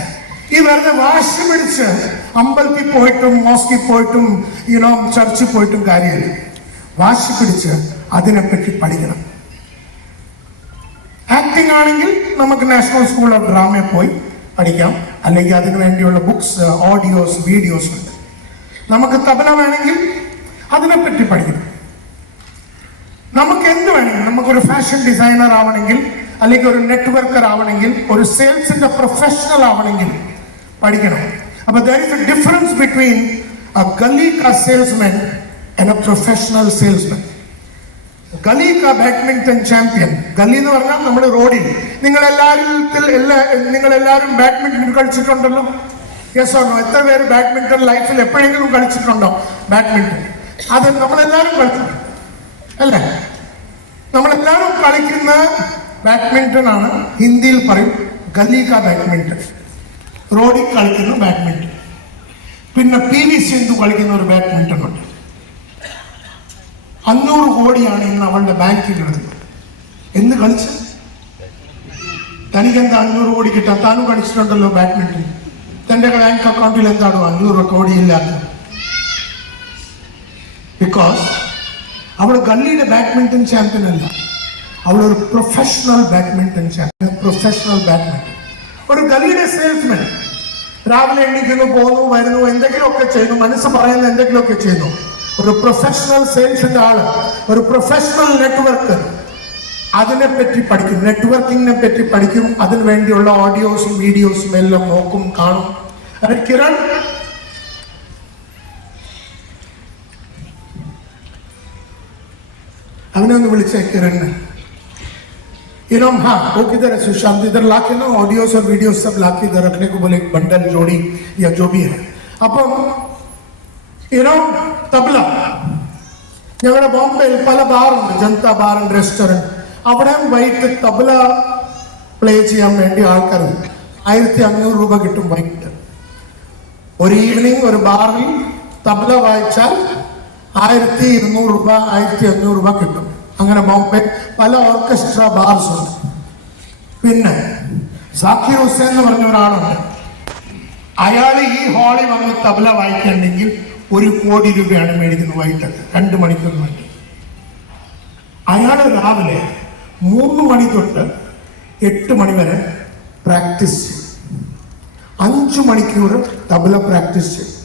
ഈ വെറുതെ വാശി പിടിച്ച് അമ്പലത്തിൽ പോയിട്ടും മോസ്കിൽ പോയിട്ടും ചർച്ചിൽ പോയിട്ടും കാര്യമില്ല. വാശി പിടിച്ച് അതിനെപ്പറ്റി പഠിക്കണം. ആക്ടിംഗ് ആണെങ്കിൽ നമുക്ക് നാഷണൽ സ്കൂൾ ഓഫ് ഡ്രാമയിൽ പോയി പഠിക്കാം, അല്ലെങ്കിൽ അതിനു വേണ്ടിയുള്ള ബുക്സ്, ഓഡിയോസ്, വീഡിയോസ് ഉണ്ട്. നമുക്ക് തബല വേണമെങ്കിൽ അതിനെപ്പറ്റി പഠിക്കണം. നമുക്ക് എന്ത് വേണമെങ്കിൽ, നമുക്കൊരു ഫാഷൻ ഡിസൈനർ ആവണമെങ്കിൽ, അല്ലെങ്കിൽ ഒരു നെറ്റ്വർക്കർ ആവണമെങ്കിൽ, ഒരു സെയിൽസിന്റെ പ്രൊഫഷണൽ ആവണമെങ്കിൽ പഠിക്കണം. അപ്പൊ there is a difference between a gully ka salesman and a professional salesman. ഗലി കാ ബാഡ്മിന്റൺ ചാമ്പ്യൻ. ഗലി എന്ന് പറഞ്ഞാൽ നമ്മുടെ റോഡിൽ. നിങ്ങളെല്ലാവരും ബാഡ്മിന്റൺ കളിച്ചിട്ടുണ്ടല്ലോ? Yes or no? എത്ര പേര് ബാഡ്മിന്റൺ ലൈഫിൽ എപ്പോഴെങ്കിലും കളിച്ചിട്ടുണ്ടോ? ബാഡ്മിന്റൺ അത് നമ്മളെല്ലാവരും കളിച്ചിട്ടുണ്ട് അല്ലേ? നമ്മളെല്ലാവരും കളിക്കുന്ന ബാഡ്മിന്റൺ ആണ്. ഹിന്ദിയിൽ പറയും ഗലി കാ ബാഡ്മിന്റൺ. റോഡിൽ കളിക്കുന്ന ബാഡ്മിന്റൺ. പിന്നെ PV സിന്ധു കളിക്കുന്ന ഒരു ബാഡ്മിന്റൺ ഉണ്ട്. 500 കോടിയാണ് ഇന്ന് അവളുടെ ബാങ്കിൽ കിടന്നത്. എന്ന് കളിച്ച് തനിക്കെന്താ 500 കോടി കിട്ടാൻ? താനും കളിച്ചിട്ടുണ്ടല്ലോ ബാഡ്മിന്റൺ. തന്റെ ബാങ്ക് അക്കൗണ്ടിൽ എന്താണോ 500 കോടി ഇല്ലാത്തത്? ബിക്കോസ് അവൾ ഗല്ലിയുടെ ബാഡ്മിന്റൺ ചാമ്പ്യൻ അല്ല, അവളൊരു professional badminton champion. Professional badminton. ഒരു ഗല്ലിയുടെ സെയിൽസ്മാൻ. രാവിലെ എണ്ണിക്കുന്നു, പോകുന്നു, വരുന്നു, എന്തെങ്കിലുമൊക്കെ ചെയ്യുന്നു, മനസ്സ് പറയുന്ന എന്തെങ്കിലുമൊക്കെ ചെയ്യുന്നു. ഒരു പ്രൊഫഷണൽ സെയിൽസിന്റെ ആള്, ഒരു പ്രൊഫഷണൽ നെറ്റ്വർക്ക്, അതിനെപ്പറ്റി പഠിക്കും. നെറ്റ്വർക്കിങ്ങിനെ പറ്റി പഠിക്കും. അതിനു വേണ്ടിയുള്ള ഓഡിയോസും വീഡിയോസും എല്ലാം നോക്കും, കാണും. കിരൺ, അവനെ ഒന്ന് വിളിച്ചേ किरण हाँ वो किधर है सुशांत? इधर लाके ना ऑडियोस और वीडियोस सब लाके इधर रखने को बोले, बंडल जोड़ी या जो भी है. അപ്പം തബല ഞങ്ങളുടെ ബോംബെയിൽ പല ബാറുണ്ട്, ജനത ബാർ ആൻഡ് റെസ്റ്റോറൻറ്റ്. അവിടെ വൈകിട്ട് തബല പ്ലേ ചെയ്യാൻ വേണ്ടി ആൾക്കാർ 1500 രൂപ കിട്ടും വൈകിട്ട്. ഒരു ഈവനിങ് ഒരു ബാറിൽ തബല വായിച്ചാൽ 1200 രൂപ 1500 രൂപ കിട്ടും. അങ്ങനെ ബോംബെ പല ഓർക്കസ്ട്ര ബാർസ് ഉണ്ട്. പിന്നെ സാക്കിർ ഹുസൈൻ എന്ന് പറഞ്ഞ ഒരാളുണ്ട്. അയാൾ ഈ ഹാളിൽ വന്ന് തബല വായിക്കണമെങ്കിൽ 1 കോടി രൂപയാണ് മേടിക്കുന്നത് വൈകിട്ടത്ത് 2 മണിക്കൂർ വേണ്ടി. അയാൾ രാവിലെ 3 മണി തൊട്ട് 8 മണി വരെ പ്രാക്ടീസ് ചെയ്യും. 5 മണിക്കൂർ തബല പ്രാക്ടീസ് ചെയ്യും.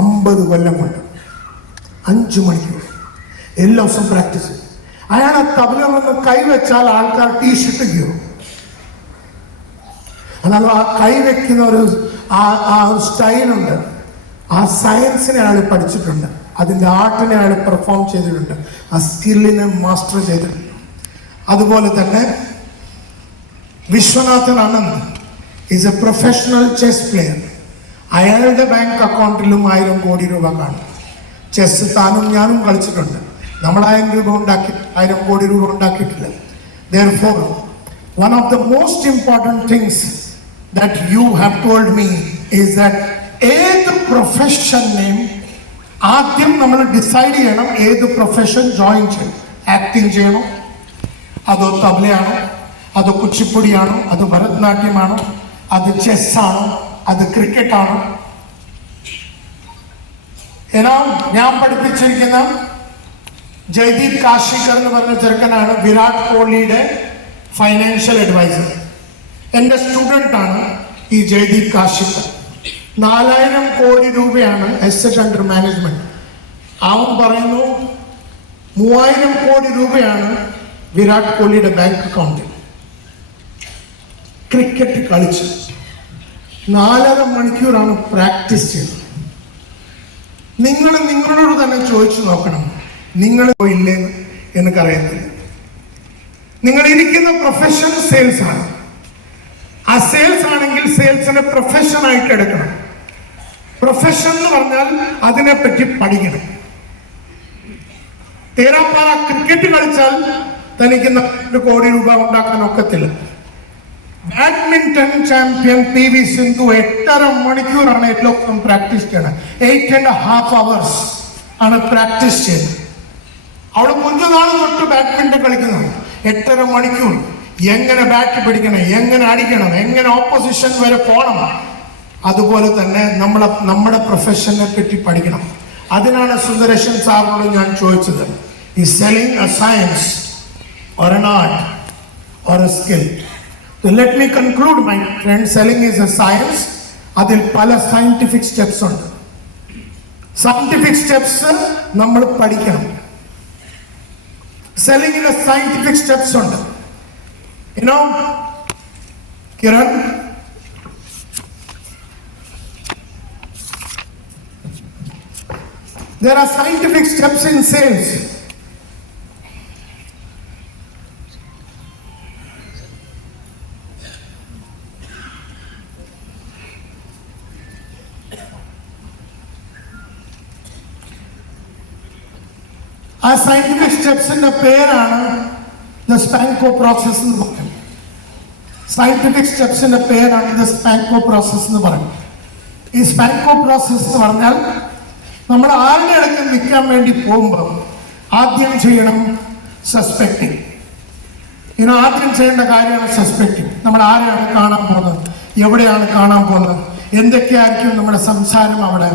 50 കൊല്ലം കൊണ്ട് 5 മണിക്കൂർ എല്ലാ ദിവസവും പ്രാക്ടീസ് ചെയ്യും. അയാൾ ആ തബല വന്ന് കൈവച്ചാൽ ആൾക്കാർ ടീഷർട്ട് കീറും. എന്നാലും ആ കൈവയ്ക്കുന്ന ഒരു സ്റ്റൈലുണ്ട്. ആ സയൻസിനെ അയാൾ പഠിച്ചിട്ടുണ്ട്. അതിൻ്റെ ആർട്ടിനെ അയാൾ പെർഫോം ചെയ്തിട്ടുണ്ട്. ആ സ്കില്ലിനെ മാസ്റ്റർ ചെയ്തിട്ടുണ്ട്. അതുപോലെ തന്നെ Viswanathan Anand is A professional chess player. അയാളുടെ ബാങ്ക് അക്കൗണ്ടിലും 1000 കോടി രൂപ കാണും. ചെസ് താനും ഞാനും കളിച്ചിട്ടുണ്ട്. നമ്മൾ 1000 രൂപ ഉണ്ടാക്കി 1000 കോടി രൂപ ഉണ്ടാക്കിയിട്ടില്ല. Therefore, one of the most important things that you have told me is that ഏത് പ്രൊഫഷനെയും ആദ്യം നമ്മൾ ഡിസൈഡ് ചെയ്യണം. ഏത് പ്രൊഫഷൻ ജോയിൻ ചെയ്യണം. ആക്ടിങ് ചെയ്യണോ, അതോ തബലയാണോ, അത് കുച്ചിപ്പുടിയാണോ, അത് ഭരതനാട്യമാണോ, അത് ചെസ്സാണോ, അത് ക്രിക്കറ്റാണോ? ഞാൻ പഠിപ്പിച്ചിരിക്കുന്ന ജയ്ദീപ് കാശിക്കർ എന്ന് പറഞ്ഞ ചെറുക്കനാണ് വിരാട് കോഹ്ലിയുടെ ഫൈനാൻഷ്യൽ അഡ്വൈസർ. എൻ്റെ സ്റ്റുഡൻ്റാണ് ഈ ജയ്ദീപ് കാശിക്കർ. 4000 കോടി രൂപയാണ് അസറ്റ് അണ്ടർ മാനേജ്മെന്റ്. അവൻ പറയുന്നു 3000 കോടി രൂപയാണ് വിരാട് കോഹ്ലിയുടെ ബാങ്ക് അക്കൗണ്ടിൽ. ക്രിക്കറ്റ് കളിച്ച് 4.5 മണിക്കൂറാണ് പ്രാക്ടീസ് ചെയ്തത്. നിങ്ങളോട് തന്നെ ചോദിച്ചു നോക്കണം, നിങ്ങൾ ഇല്ലേന്ന് എനിക്കറിയത്തില്ല. നിങ്ങൾ ഇരിക്കുന്ന പ്രൊഫഷൻ സെയിൽസ് ആണ്. ആ സെയിൽസ് ആണെങ്കിൽ സെയിൽസിനെ പ്രൊഫഷനായിട്ട് എടുക്കണം. പ്രൊഫഷൻ എന്ന് പറഞ്ഞാൽ അതിനെപ്പറ്റി പഠിക്കണം. തേരാപ്പാറ ക്രിക്കറ്റ് കളിച്ചാൽ തനിക്ക് 4 കോടി രൂപ ഉണ്ടാക്കാൻ ഒക്കത്തില്ല. ബാഡ്മിന്റൺ ചാമ്പ്യൻ PV സിന്ധു 8.5 മണിക്കൂറാണ് ഏറ്റവും പ്രാക്ടീസ് ചെയ്യണം. 8.5 hours ആണ് പ്രാക്ടീസ് ചെയ്യുന്നത്. അവിടെ കുഞ്ഞുനാൾ തൊട്ട് ബാഡ്മിന്റൺ കളിക്കുന്നതാണ്. 8.5 മണിക്കൂർ എങ്ങനെ ബാറ്റ് പിടിക്കണം, എങ്ങനെ അടിക്കണം, എങ്ങനെ ഓപ്പോസിഷൻ വരെ പോകണം. അതുപോലെ തന്നെ നമ്മുടെ പ്രൊഫഷനെ പറ്റി പഠിക്കണം. അതിനാണ് സുന്ദരേശൻ സാറിനോട് ഞാൻ ചോദിച്ചത്, ഈ selling a science or an art or a skill? So let me conclude, my friend. Selling is a science. അതിൽ പല സയന്റിഫിക് സ്റ്റെപ്സ് ഉണ്ട്. സയന്റിഫിക് സ്റ്റെപ്സ് നമ്മൾ പഠിക്കണം. സെല്ലിങ്ങിന് സയന്റിഫിക് സ്റ്റെപ്സ് ഉണ്ട്. Kiran, there are scientific steps in sales. ആ scientific സ്റ്റെപ്സിന്റെ പേരാണ് the സ്പാങ്കോ process എന്ന് പറയും. സയന്റിഫിക് സ്റ്റെപ്സിന്റെ പേരാണ് ദ സ്പാങ്കോ പ്രോസസ് എന്ന് പറയും. ഈ സ്പാങ്കോ പ്രോസസ് എന്ന് പറഞ്ഞാൽ നമ്മൾ ആരുടെ അടുത്ത് നിൽക്കാൻ വേണ്ടി പോകുമ്പോൾ ആദ്യം ചെയ്യണം സസ്പെക്ടിങ്. ആദ്യം ചെയ്യേണ്ട കാര്യമാണ് സസ്പെക്ടിങ്. നമ്മൾ ആരെയാണ് കാണാൻ പോകുന്നത്, എവിടെയാണ് കാണാൻ പോകുന്നത്, എന്തൊക്കെയായിരിക്കും നമ്മുടെ സംസാരം അവിടെ,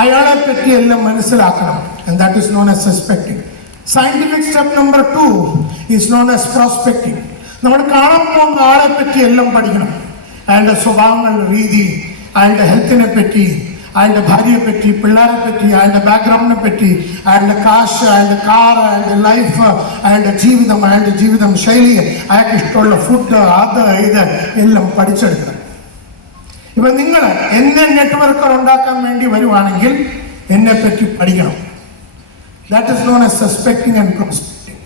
അയാളെ പറ്റി എല്ലാം മനസ്സിലാക്കണം. And that is known as suspecting. Scientific step number 2 is known as prospecting. നമ്മൾ കാണാൻ പോകുന്ന ആളെ പറ്റി എല്ലാം പഠിക്കണം. അയാളുടെ സ്വഭാവങ്ങൾ, രീതി, അയാളുടെ ഹെൽത്തിനെ പറ്റി, അയാളുടെ ഭാര്യയെ പറ്റി, പിള്ളേരെ പറ്റി, അയാളുടെ ബാക്ക്ഗ്രൗണ്ടിനെ പറ്റി, അയാളുടെ കാശ്, അയാളുടെ കാർ, അയാളുടെ ലൈഫ്, അയാളുടെ ജീവിതം ശൈലി, അയാൾക്ക് ഇഷ്ടമുള്ള ഫുഡ്, അത് ഇത് എല്ലാം പഠിച്ചെടുക്കണം. ഇപ്പൊ നിങ്ങൾ എന്നെ നെറ്റ്വർക്കുകൾ ഉണ്ടാക്കാൻ വേണ്ടി വരുവാണെങ്കിൽ എന്നെ പറ്റി പഠിക്കണം. That is known as suspecting and prospecting.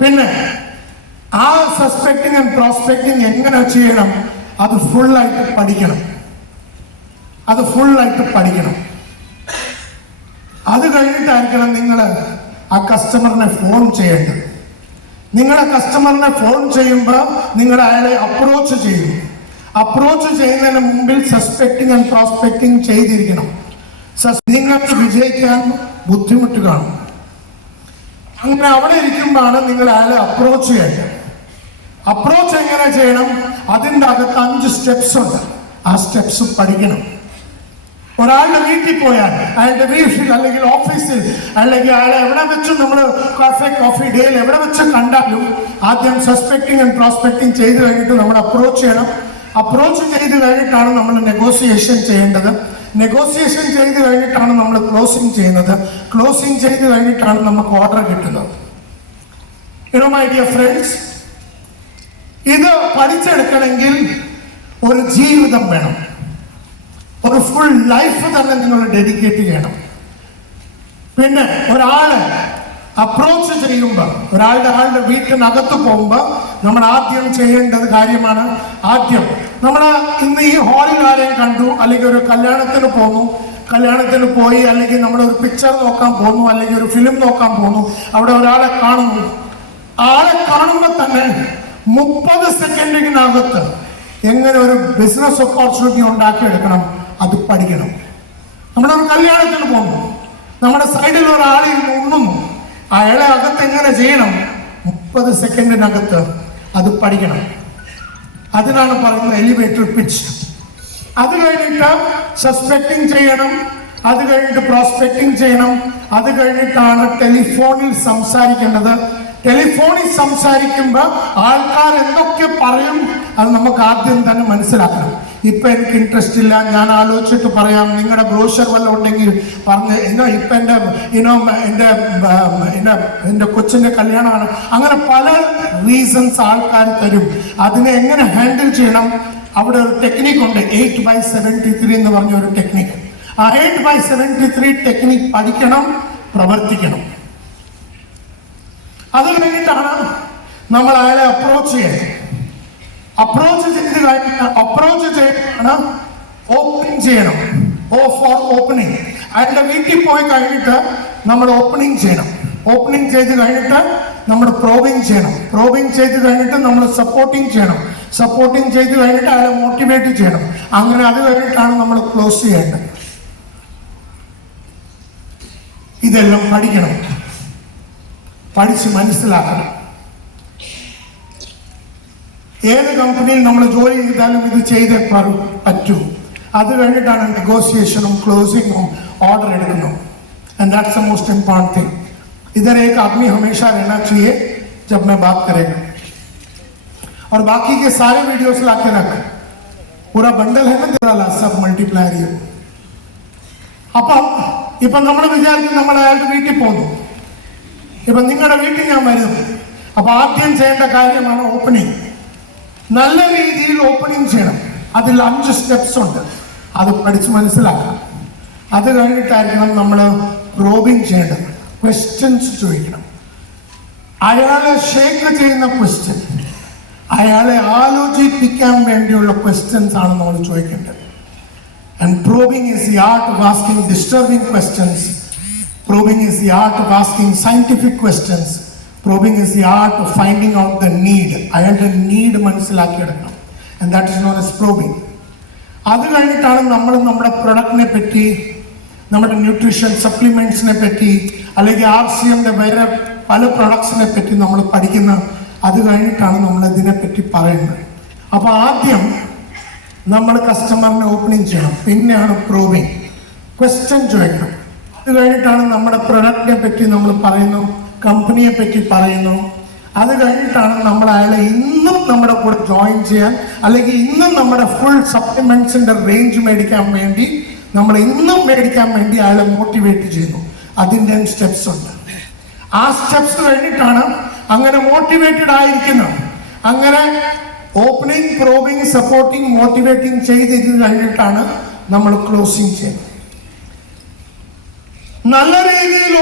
പിന്നെ ആ സസ്പെക്ടിങ് ആൻഡ് പ്രോസ്പെക്ടിങ് എങ്ങനെ ചെയ്യണം, അത് ഫുള്ളായിട്ട് പഠിക്കണം. അത് കഴിഞ്ഞിട്ടായിരിക്കണം നിങ്ങൾ ആ കസ്റ്റമറിനെ ഫോൺ ചെയ്യേണ്ടത്. നിങ്ങളുടെ കസ്റ്റമറിനെ ഫോൺ ചെയ്യുമ്പോൾ നിങ്ങൾ അയാളെ അപ്രോച്ച് ചെയ്യും. അപ്രോച്ച് ചെയ്യുന്നതിന് മുമ്പിൽ സസ്പെക്ടിങ് ആൻഡ് പ്രോസ്പെക്ടിങ് ചെയ്തിരിക്കണം. നിങ്ങൾക്ക് വിജയിക്കാൻ ബുദ്ധിമുട്ട് കാണും. അങ്ങനെ അവിടെ ഇരിക്കുമ്പോഴാണ് നിങ്ങൾ അയാളെ അപ്രോച്ച് ചെയ്യേണ്ടത്. അപ്രോച്ച് എങ്ങനെ ചെയ്യണം? അതിൻ്റെ അകത്ത് 5 സ്റ്റെപ്സ് ഉണ്ട്. ആ സ്റ്റെപ്സ് പഠിക്കണം. ഒരാളുടെ വീട്ടിൽ പോയാൽ, അയാളുടെ വീട്ടിൽ അല്ലെങ്കിൽ ഓഫീസിൽ അല്ലെങ്കിൽ അയാളെ എവിടെ വെച്ചും നമ്മൾ കോഫി ഡേയിൽ എവിടെ വെച്ച് കണ്ടാലും ആദ്യം സസ്പെക്ടിങ് ആൻഡ് പ്രോസ്പെക്ടിങ് ചെയ്ത് കഴിഞ്ഞിട്ട് നമ്മൾ അപ്രോച്ച് ചെയ്യണം. അപ്രോച്ച് ചെയ്ത് കഴിഞ്ഞിട്ടാണ് നമ്മൾ നെഗോസിയേഷൻ ചെയ്യേണ്ടത്. നെഗോസിയേഷൻ ചെയ്ത് കഴിഞ്ഞിട്ടാണ് നമ്മൾ ക്ലോസിങ് ചെയ്യുന്നത്. ക്ലോസിങ് ചെയ്ത് കഴിഞ്ഞിട്ടാണ് നമുക്ക് ഓർഡർ കിട്ടുന്നത്. മൈ ഡിയർ ഫ്രണ്ട്സ്, ഇത് പഠിച്ചെടുക്കണമെങ്കിൽ ഒരു ജീവിതം വേണം. ഒരു ഫുൾ ലൈഫ് തന്നെ നിങ്ങൾ ഡെഡിക്കേറ്റ് ചെയ്യണം. പിന്നെ ഒരാളെ അപ്രോച്ച് ചെയ്യുമ്പോൾ, ആളുടെ വീട്ടിനകത്ത് പോകുമ്പോൾ നമ്മൾ ആദ്യം ചെയ്യേണ്ടത് കാര്യമാണ്, ആദ്യം നമ്മൾ ഇന്ന് ഈ ഹാളിൽ ആരെയും കണ്ടു, അല്ലെങ്കിൽ ഒരു കല്യാണത്തിന് പോന്നു, കല്യാണത്തിന് പോയി, അല്ലെങ്കിൽ നമ്മളൊരു പിക്ചർ നോക്കാൻ പോന്നു, അല്ലെങ്കിൽ ഒരു ഫിലിം നോക്കാൻ പോന്നു, അവിടെ ഒരാളെ കാണുന്നു. ആളെ കാണുമ്പോൾ തന്നെ 30 സെക്കൻഡിനകത്ത് എങ്ങനെ ഒരു ബിസിനസ് ഓപ്പർച്യൂണിറ്റി ഉണ്ടാക്കിയെടുക്കണം അത് പഠിക്കണം. നമ്മളൊരു കല്യാണത്തിന് പോകുന്നു, നമ്മുടെ സൈഡിൽ ഒരാളെ ഉണ്ണുന്നു, അയാളെ അകത്ത് എങ്ങനെ ചെയ്യണം 30 സെക്കൻഡിനകത്ത് അത് പഠിക്കണം. അതിനാണ് പറയുന്നത് എലിവേറ്റർ പിച്ച്. അത് കഴിഞ്ഞിട്ട് സസ്പെക്ടിങ് ചെയ്യണം, അത് കഴിഞ്ഞിട്ട് പ്രോസ്പെക്ടിങ് ചെയ്യണം, അത് കഴിഞ്ഞിട്ടാണ് ടെലിഫോണിൽ സംസാരിക്കേണ്ടത്. ടെലിഫോണിൽ സംസാരിക്കുമ്പോൾ ആൾക്കാർ എന്തൊക്കെ പറയും അത് നമുക്ക് ആദ്യം തന്നെ മനസ്സിലാക്കണം. ഇപ്പം എനിക്ക് ഇൻട്രസ്റ്റ് ഇല്ല, ഞാൻ ആലോചിച്ചിട്ട് പറയാം, നിങ്ങളുടെ ബ്രോഷർ വല്ലതും ഉണ്ടെങ്കിൽ പറഞ്ഞ് ഇപ്പം എൻ്റെ കൊച്ചിൻ്റെ കല്യാണമാണ്. അങ്ങനെ പല റീസൺസ് ആൾക്കാർ തരും. അതിനെ എങ്ങനെ ഹാൻഡിൽ ചെയ്യണം? അവിടെ ഒരു ടെക്നിക്ക് ഉണ്ട്, 8x73 എന്ന് പറഞ്ഞ ഒരു ടെക്നിക്ക്. ആ 8x73 ടെക്നിക്ക് പഠിക്കണം, പ്രവർത്തിക്കണം. അത് കഴിഞ്ഞിട്ടാണ് നമ്മൾ അയാളെ അപ്രോച്ച് ചെയ്യുന്നത്. അപ്രോച്ച് ചെയ്താണ് ഓപ്പണിങ് ചെയ്യണം. ഓ ഫോർ ഓപ്പണിങ്. അയാളുടെ വീട്ടിൽ പോയി കഴിഞ്ഞിട്ട് നമ്മൾ ഓപ്പണിങ് ചെയ്യണം. ഓപ്പണിങ് ചെയ്ത് കഴിഞ്ഞിട്ട് നമ്മൾ പ്രോബിങ് ചെയ്യണം. പ്രോബിങ് ചെയ്ത് കഴിഞ്ഞിട്ട് നമ്മൾ സപ്പോർട്ടിങ് ചെയ്യണം. സപ്പോർട്ടിങ് ചെയ്ത് കഴിഞ്ഞിട്ട് അയാളെ മോട്ടിവേറ്റ് ചെയ്യണം. അങ്ങനെ അത് കഴിഞ്ഞിട്ടാണ് നമ്മൾ ക്ലോസ് ചെയ്യേണ്ടത്. ഇതെല്ലാം പഠിക്കണം, പഠിച്ച് മനസ്സിലാക്കണം. ഏത് കമ്പനിയിൽ നമ്മൾ ജോലി ചെയ്താലും ഇത് ചെയ്തേ പറ്റൂ. അത് കഴിഞ്ഞിട്ടാണ് നെഗോസിയേഷനും ക്ലോസിങ്ങും ഓർഡർ എടുക്കുന്നു. And that's the most important thing. इधर एक आदमी हमेशा रहना चाहिए जब मैं बात करेगा. और बाकी के सारे वीडियोस ला के रख, पूरा बंडल है ना तेरा ला, सब मल्टीप्लायर ये. അപ്പം ഇപ്പം നമ്മൾ വിചാരിക്കും നമ്മൾ അയാളുടെ വീട്ടിൽ പോകുന്നു. ഇപ്പം നിങ്ങളുടെ വീട്ടിൽ ഞാൻ വരുന്നു. അപ്പം ആദ്യം ചെയ്യേണ്ട കാര്യമാണ് ഓപ്പണിങ്. നല്ല രീതിയിൽ ഓപ്പണിങ് ചെയ്യണം. അതിൽ 5 സ്റ്റെപ്സ് ഉണ്ട്. അത് പഠിച്ച് മനസ്സിലാക്കണം. അത് കഴിഞ്ഞിട്ടായിരിക്കണം നമ്മൾ പ്രോബിങ് ചെയ്യേണ്ടത്. ക്വസ്റ്റ്യൻസ് ചോദിക്കണം. അയാളെ ഷേക്ക് ചെയ്യുന്ന ക്വസ്റ്റ്യൻ, അയാളെ ആലോചിപ്പിക്കാൻ വേണ്ടിയുള്ള ക്വസ്റ്റ്യൻസ് ആണ് നമ്മൾ ചോദിക്കേണ്ടത്. And probing is the art of asking disturbing questions. Probing is the art of asking scientific questions. Probing is the art of finding out the need. അയാളുടെ need മനസ്സിലാക്കിയെടുക്കണം. And that is known as probing. അത് കഴിഞ്ഞിട്ടാണ് നമ്മൾ നമ്മുടെ പ്രൊഡക്റ്റിനെ പറ്റി, നമ്മുടെ nutrition സപ്ലിമെന്റ്സിനെ പറ്റി, അല്ലെങ്കിൽ RCMന്റെ വേറെ പല പ്രൊഡക്ട്സിനെ പറ്റി നമ്മൾ പഠിക്കുന്ന. അത് കഴിഞ്ഞിട്ടാണ് നമ്മൾ ഇതിനെപ്പറ്റി പറയുന്നത്. അപ്പോൾ ആദ്യം നമ്മൾ കസ്റ്റമറിനെ ഓപ്പണിങ് ചെയ്യണം, പിന്നെയാണ് പ്രോബിങ്. ക്വസ്റ്റ്യൻ ചോദിക്കണം. അത് കഴിഞ്ഞിട്ടാണ് നമ്മുടെ പ്രൊഡക്റ്റിനെ പറ്റി നമ്മൾ പറയുന്നു, കമ്പനിയെ പറ്റി പറയുന്നു. അത് കഴിഞ്ഞിട്ടാണ് നമ്മൾ അയാളെ ഇന്നും നമ്മുടെ കൂടെ ജോയിൻ ചെയ്യാൻ, അല്ലെങ്കിൽ ഇന്നും നമ്മുടെ ഫുൾ സപ്ലിമെന്റ്സിന്റെ റേഞ്ച് മേടിക്കാൻ വേണ്ടി, നമ്മൾ ഇന്നും മേടിക്കാൻ വേണ്ടി അയാളെ മോട്ടിവേറ്റ് ചെയ്യുന്നു. അതിൻ്റെ സ്റ്റെപ്സ് ഉണ്ട്. ആ സ്റ്റെപ്സ് കഴിഞ്ഞിട്ടാണ് അങ്ങനെ മോട്ടിവേറ്റഡ് ആയിരിക്കുന്നത്. അങ്ങനെ ഓപ്പണിംഗ്, പ്രോബിംഗ്, സപ്പോർട്ടിംഗ്, മോട്ടിവേറ്റിംഗ് ചെയ്തിരുന്ന് കഴിഞ്ഞിട്ടാണ് നമ്മൾ ക്ലോസിംഗ് ചെയ്യുന്നത്. നല്ല രീതിയിൽ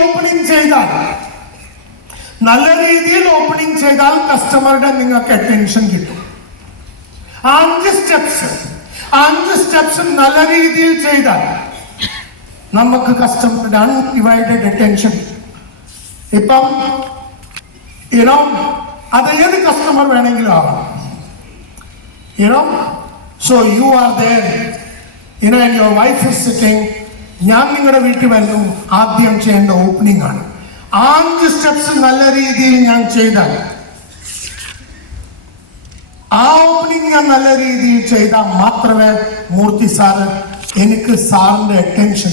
ഓപ്പണിംഗ് ചെയ്താൽ കസ്റ്റമറുടെ നിങ്ങൾക്ക് അറ്റൻഷൻ കിട്ടും. 5 സ്റ്റെപ്സ് നല്ല രീതിയിൽ ചെയ്താൽ നമുക്ക് കസ്റ്റമറുടെ അൺഡിവൈഡഡ് അറ്റൻഷൻ. ഇപ്പം അത് ഏത് കസ്റ്റമർ വേണമെങ്കിലും ആവാം. So you are there, and your wife is sitting. ഞാൻ നിങ്ങളുടെ വീട്ടിൽ വരുന്നു, ആദ്യം ചെയ്യേണ്ട ഓപ്പണിംഗ് ആണ്. 5 സ്റ്റെപ്സ് നല്ല രീതിയിൽ ഞാൻ ചെയ്താൽ, ആ ഓപ്പണിംഗ് ഞാൻ നല്ല രീതിയിൽ ചെയ്താൽ മാത്രമേ മൂർത്തി സാറ് എനിക്ക് സാറിന്റെ അറ്റൻഷൻ,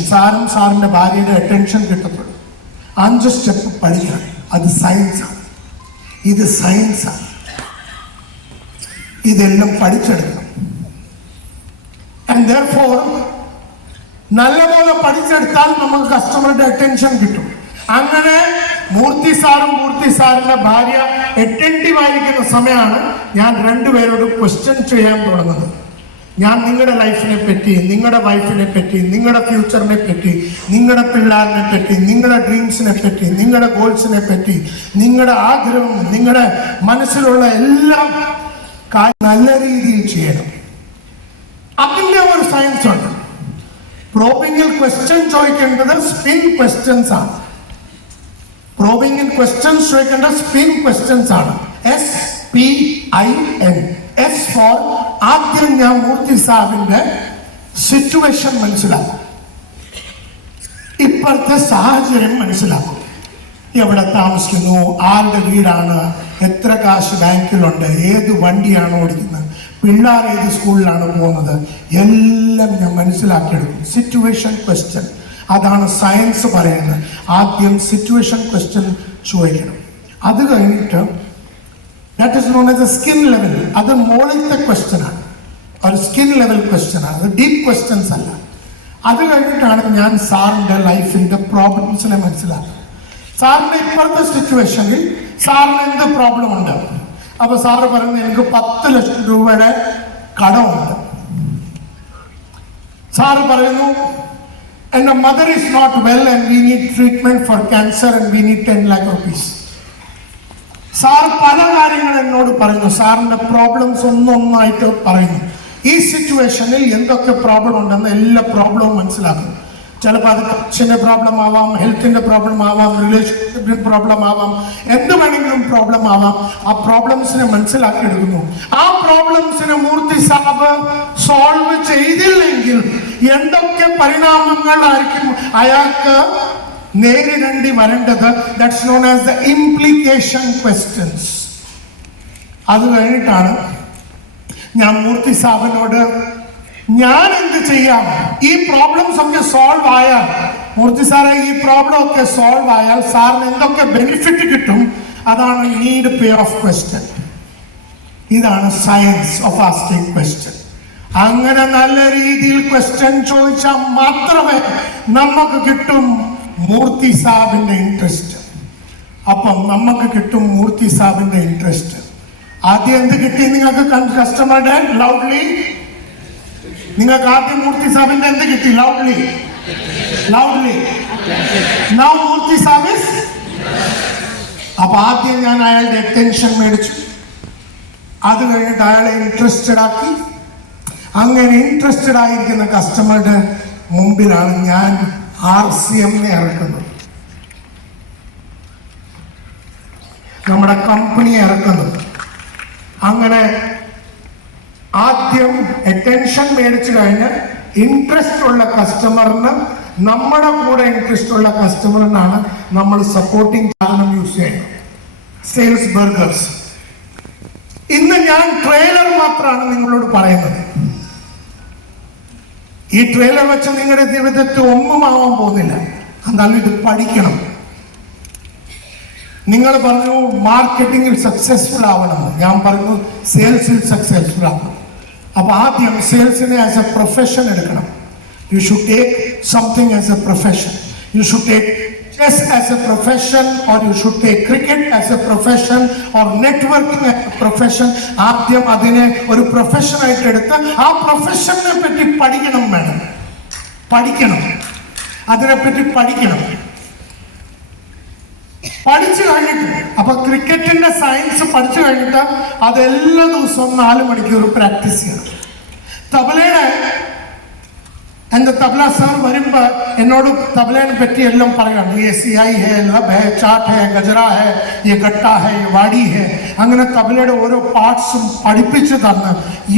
സാറിന്റെ ഭാര്യയുടെ അറ്റൻഷൻ കിട്ടത്തുള്ളൂ. 5 സ്റ്റെപ്പ് പഠിക്കണം. അത് സയൻസാണ്. ഇത് സയൻസാണ്. ഇതെല്ലാം പഠിച്ചെടുക്കണം. ആൻഡ് therefore നല്ലപോലെ പഠിച്ചെടുത്താൽ നമുക്ക് കസ്റ്റമറുടെ അറ്റൻഷൻ കിട്ടും. അങ്ങനെ മൂർത്തി സാറിന്റെ ഭാര്യ അറ്റൻറ്റീവ് ആയിരിക്കുന്ന സമയമാണ് ഞാൻ രണ്ടുപേരോട് ക്വസ്റ്റ്യൻ ചെയ്യാൻ തുടങ്ങുന്നത്. ഞാൻ നിങ്ങളുടെ ലൈഫിനെ പറ്റി, നിങ്ങളുടെ വൈഫിനെ പറ്റി, നിങ്ങളുടെ ഫ്യൂച്ചറിനെ പറ്റി, നിങ്ങളുടെ പിള്ളേരിനെ പറ്റി, നിങ്ങളുടെ ഡ്രീംസിനെ പറ്റി, നിങ്ങളുടെ ഗോൾസിനെ പറ്റി, നിങ്ങളുടെ ആഗ്രഹം, നിങ്ങളുടെ മനസ്സിലുള്ള എല്ലാം നല്ല രീതിയിൽ ചെയ്യണം. അതിൻ്റെ ഒരു സയൻസ് ഉണ്ട്. പ്രോബിങ്ങിൽ ക്വസ്റ്റ്യൻ ചോദിക്കേണ്ടത് സ്പിൻ ക്വസ്റ്റ്യൻസ് ആണ്. പ്രോബിങ്ങിൽ ക്വസ്റ്റ്യൻസ് ചോദിക്കേണ്ടത് സ്പിൻ ക്വസ്റ്റ്യൻസ് ആണ്. SPIN. S ഫോർ ആദ്യം ഞാൻ മൂർത്തി സാഹിബിന്റെ സിറ്റുവേഷൻ മനസ്സിലാക്കും. ഇപ്പോഴത്തെ സാഹചര്യം മനസ്സിലാക്കും. എവിടെ താമസിക്കുന്നു, ആരുടെ വീടാണ്, എത്ര കാശ് ബാങ്കിലുണ്ട്, ഏത് വണ്ടിയാണ് ഓടിക്കുന്നത്, പിള്ളേർ ഏത് സ്കൂളിലാണ് പോകുന്നത്, എല്ലാം ഞാൻ മനസ്സിലാക്കിയെടുക്കും. സിറ്റുവേഷൻ ക്വസ്റ്റ്യൻ, അതാണ് സയൻസ് പറയുന്നത്. ആദ്യം സിറ്റുവേഷൻ ക്വസ്റ്റ്യൻ ചോദിക്കണം. അത് കഴിഞ്ഞിട്ട് that is known as A skin level. അത് മുകളിലത്തെ ക്വസ്റ്റ്യൻ ആണ്, ഒരു സ്കിൻ ലെവൽ ക്വസ്റ്റ്യൻ ആണ്. അത് ഡീപ്പ് ക്വസ്റ്റ്യൻസ് അല്ല. അത് കഴിഞ്ഞിട്ടാണ് ഞാൻ സാറിന്റെ ലൈഫിന്റെ പ്രോബ്ലംസിനെ മനസ്സിലാക്കുന്നത്. സാറിന്റെ ഇപ്പോഴത്തെ സിറ്റുവേഷനിൽ സാറിന് എന്ത് പ്രോബ്ലം ഉണ്ട്? അപ്പൊ സാറ് പറയുന്നത് എനിക്ക് 10 ലക്ഷം രൂപയുടെ കടമുണ്ട്. സാറ് പറയുന്നു എന്റെ mother is not well and we need treatment for cancer and we need 10 lakh rupees. സാർ പല കാര്യങ്ങൾ എന്നോട് പറയുന്നു. സാറിന്റെ പ്രോബ്ലംസ് ഒന്നൊന്നായിട്ട് പറയുന്നു. ഈ സിറ്റുവേഷനിൽ എന്തൊക്കെ പ്രോബ്ലം ഉണ്ടെന്ന് എല്ലാ പ്രോബ്ലവും മനസ്സിലാക്കുന്നു. ചിലപ്പോൾ അത് അച്ഛൻ്റെ പ്രോബ്ലം ആവാം, ഹെൽത്തിന്റെ പ്രോബ്ലം ആവാം, റിലേഷൻഷിപ്പിന്റെ പ്രോബ്ലം ആവാം, എന്ത് വേണമെങ്കിലും പ്രോബ്ലം ആവാം. ആ പ്രോബ്ലംസിനെ മനസ്സിലാക്കിയെടുക്കുന്നു. ആ പ്രോബ്ലംസിനെ മൂർത്തി സാബ് സോൾവ് ചെയ്തില്ലെങ്കിൽ എന്തൊക്കെ പരിണാമങ്ങളായിരിക്കും അയാൾക്ക് നേരിടേണ്ടി വരേണ്ടത്? That's known as the implication questions. അത് കഴിഞ്ഞിട്ടാണ് ഞാൻ മൂർത്തി സാബിനോട് ഞാൻ എന്ത് ചെയ്യാം, ഈ പ്രോബ്ലംസ് ഒക്കെ സോൾവ് ആയാൽ, മൂർത്തി സാറെ ഈ പ്രോബ്ലം ഒക്കെ സോൾവ് ആയാൽ സാറിന് എന്തൊക്കെ ബെനിഫിറ്റ് കിട്ടും? അതാണ് നീഡ് പേ ഓഫ് ക്വസ്റ്റ്യൻ. ഇതാണ് സയൻസ് ഓഫ് ആസ്കിംഗ് ക്വസ്റ്റ്യൻ. അങ്ങനെ നല്ല രീതിയിൽ ക്വസ്റ്റ്യൻ ചോദിച്ചാൽ മാത്രമേ നമുക്ക് കിട്ടും മൂർത്തി സാബിന്റെ ഇൻട്രസ്റ്റ്. അപ്പം നമുക്ക് കിട്ടും മൂർത്തി സാബിന്റെ ഇൻട്രസ്റ്റ്. ആദ്യം എന്ത് കിട്ടി നിങ്ങൾക്ക്? കസ്റ്റമറുടെ ലൗഡ്ലി. നിങ്ങൾക്ക് ആദ്യം മൂർത്തി സാബിന്റെ എന്ത് കിട്ടി? ലൗഡ്ലി. നൗ മൂർത്തി സാബിസ്. അപ്പൊ ആദ്യം ഞാൻ അയാളുടെ അറ്റൻഷൻ മേടിച്ചു. അത് കഴിഞ്ഞിട്ട് അയാളെ ഇൻട്രസ്റ്റഡ് ആക്കി. അങ്ങനെ ഇൻട്രസ്റ്റഡ് ആയിരിക്കുന്ന കസ്റ്റമറുടെ മുമ്പിലാണ് ഞാൻ RCM ഇറക്കുന്നത്, നമ്മുടെ കമ്പനി ഇറക്കുന്നത്. അങ്ങനെ ആദ്യം അറ്റൻഷൻ മേടിച്ചു കഴിഞ്ഞ് ഇൻട്രസ്റ്റ് ഉള്ള കസ്റ്റമറിന്, നമ്മുടെ കൂടെ ഇൻട്രസ്റ്റ് ഉള്ള കസ്റ്റമറിനാണ് നമ്മൾ സപ്പോർട്ടിംഗ് സാധനം യൂസ് ചെയ്യുന്നത്. Sales burgers. ഇന്ന് ഞാൻ ട്രെയിലർ മാത്രമാണ് നിങ്ങളോട് പറയുന്നത്. ഈ ട്രെയിലർ വെച്ച് നിങ്ങളുടെ ജീവിതത്തിൽ ഒന്നും ആവാൻ പോകുന്നില്ല. എന്നാലും ഇത് പഠിക്കണം. നിങ്ങൾ പറഞ്ഞു മാർക്കറ്റിംഗിൽ സക്സസ്ഫുൾ ആവണം, ഞാൻ പറഞ്ഞു സെയിൽസിൽ സക്സസ്ഫുൾ ആവണം. അപ്പൊ ആദ്യം സെയിൽസിനെ ആസ് എ പ്രൊഫഷൻ എടുക്കണം. You should take something as A profession. You should take chess as a profession, or you should take cricket as a profession, or networking as a profession. ആദ്യം അതിനെ ഒരു profession ആയിട്ട് എടുത്ത് ആ പ്രൊഫഷനെ പറ്റി പഠിക്കണം. വേണം പഠിക്കണം, അതിനെപ്പറ്റി പഠിക്കണം. പഠിച്ചു കഴിഞ്ഞിട്ട്, അപ്പൊ ക്രിക്കറ്റിന്റെ സയൻസ് പഠിച്ചു കഴിഞ്ഞിട്ട് അത് എല്ലാ ദിവസവും 4 മണിക്കൂർ പ്രാക്ടീസ് ചെയ്യണം. തബലയുടെ എൻ്റെ തബല സാർ വരുമ്പോൾ എന്നോട് തബലേനെ പറ്റി എല്ലാം പറയാണ്. ये सियाई है, लब है, चाट है, गजरा है, ये गट्टा है, ये वाड़ी है. അങ്ങനെ തബലയുടെ ഓരോ പാർട്സും പഠിപ്പിച്ചു തന്ന്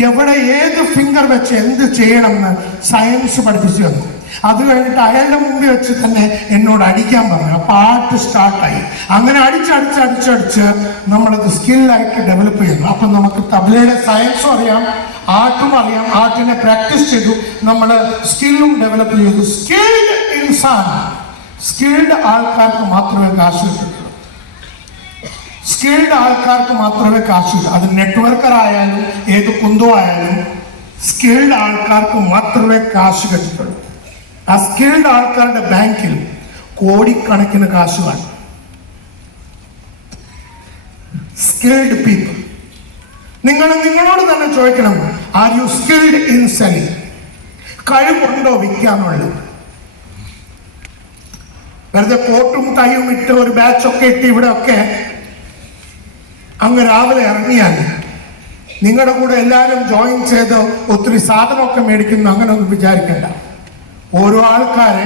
എവിടെ ഏത് ഫിംഗർ വെച്ച് എന്ത് ചെയ്യണമെന്ന് സയൻസ് പഠിപ്പിച്ചു തന്നു. അത് കഴിഞ്ഞിട്ട് അയാളുടെ മുമ്പിൽ വെച്ച് തന്നെ എന്നോട് അടിക്കാൻ പറഞ്ഞു. അപ്പോൾ ആർട്ട് സ്റ്റാർട്ടായി. അങ്ങനെ അടിച്ചടിച്ച് നമ്മളത് സ്കില്ലായിട്ട് ഡെവലപ്പ് ചെയ്യുന്നു. അപ്പം നമുക്ക് തബലയുടെ സയൻസും അറിയാം, ആർട്ടും അറിയാം. ആർട്ടിനെ പ്രാക്ടീസ് ചെയ്തു, നമ്മൾ സ്കില്ലും ഡെവലപ്പ് ചെയ്തു. സ്കിൽഡ് ഇൻസാൻ, സ്കിൽഡ് ആൾക്കാർക്ക് മാത്രമേ കാശ് കിട്ടുള്ളൂ. സ്കിൽഡ് ആൾക്കാർക്ക് മാത്രമേ കാശ് കിട്ടൂ. അത് നെറ്റ്വർക്കർ ആയാലും ഏത് കുന്തോ ആയാലും സ്കിൽഡ് ആൾക്കാർക്ക് മാത്രമേ കാശ് കിട്ടുള്ളൂ. ആ സ്കിൽഡ് ആൾക്കാരുടെ ബാങ്കിൽ കോടിക്കണക്കിന് കാശ് വേണം. Skilled people. നിങ്ങളോട് തന്നെ ചോദിക്കണം, are you skilled in selling? കഴിവുണ്ടോ വിൽക്കാനുള്ളത്? വെറുതെ കോട്ടും ടൈയും ഇട്ട് ഒരു ബാച്ചൊക്കെ ഇട്ട് ഇവിടെ ഒക്കെ അങ്ങ് രാവിലെ ഇറങ്ങിയാൽ നിങ്ങളുടെ കൂടെ എല്ലാവരും ജോയിൻ ചെയ്ത് ഒത്തിരി സാധനമൊക്കെ മേടിക്കുന്നു, അങ്ങനെ ഒന്നും വിചാരിക്കണ്ട. ഓരോ ആൾക്കാരെ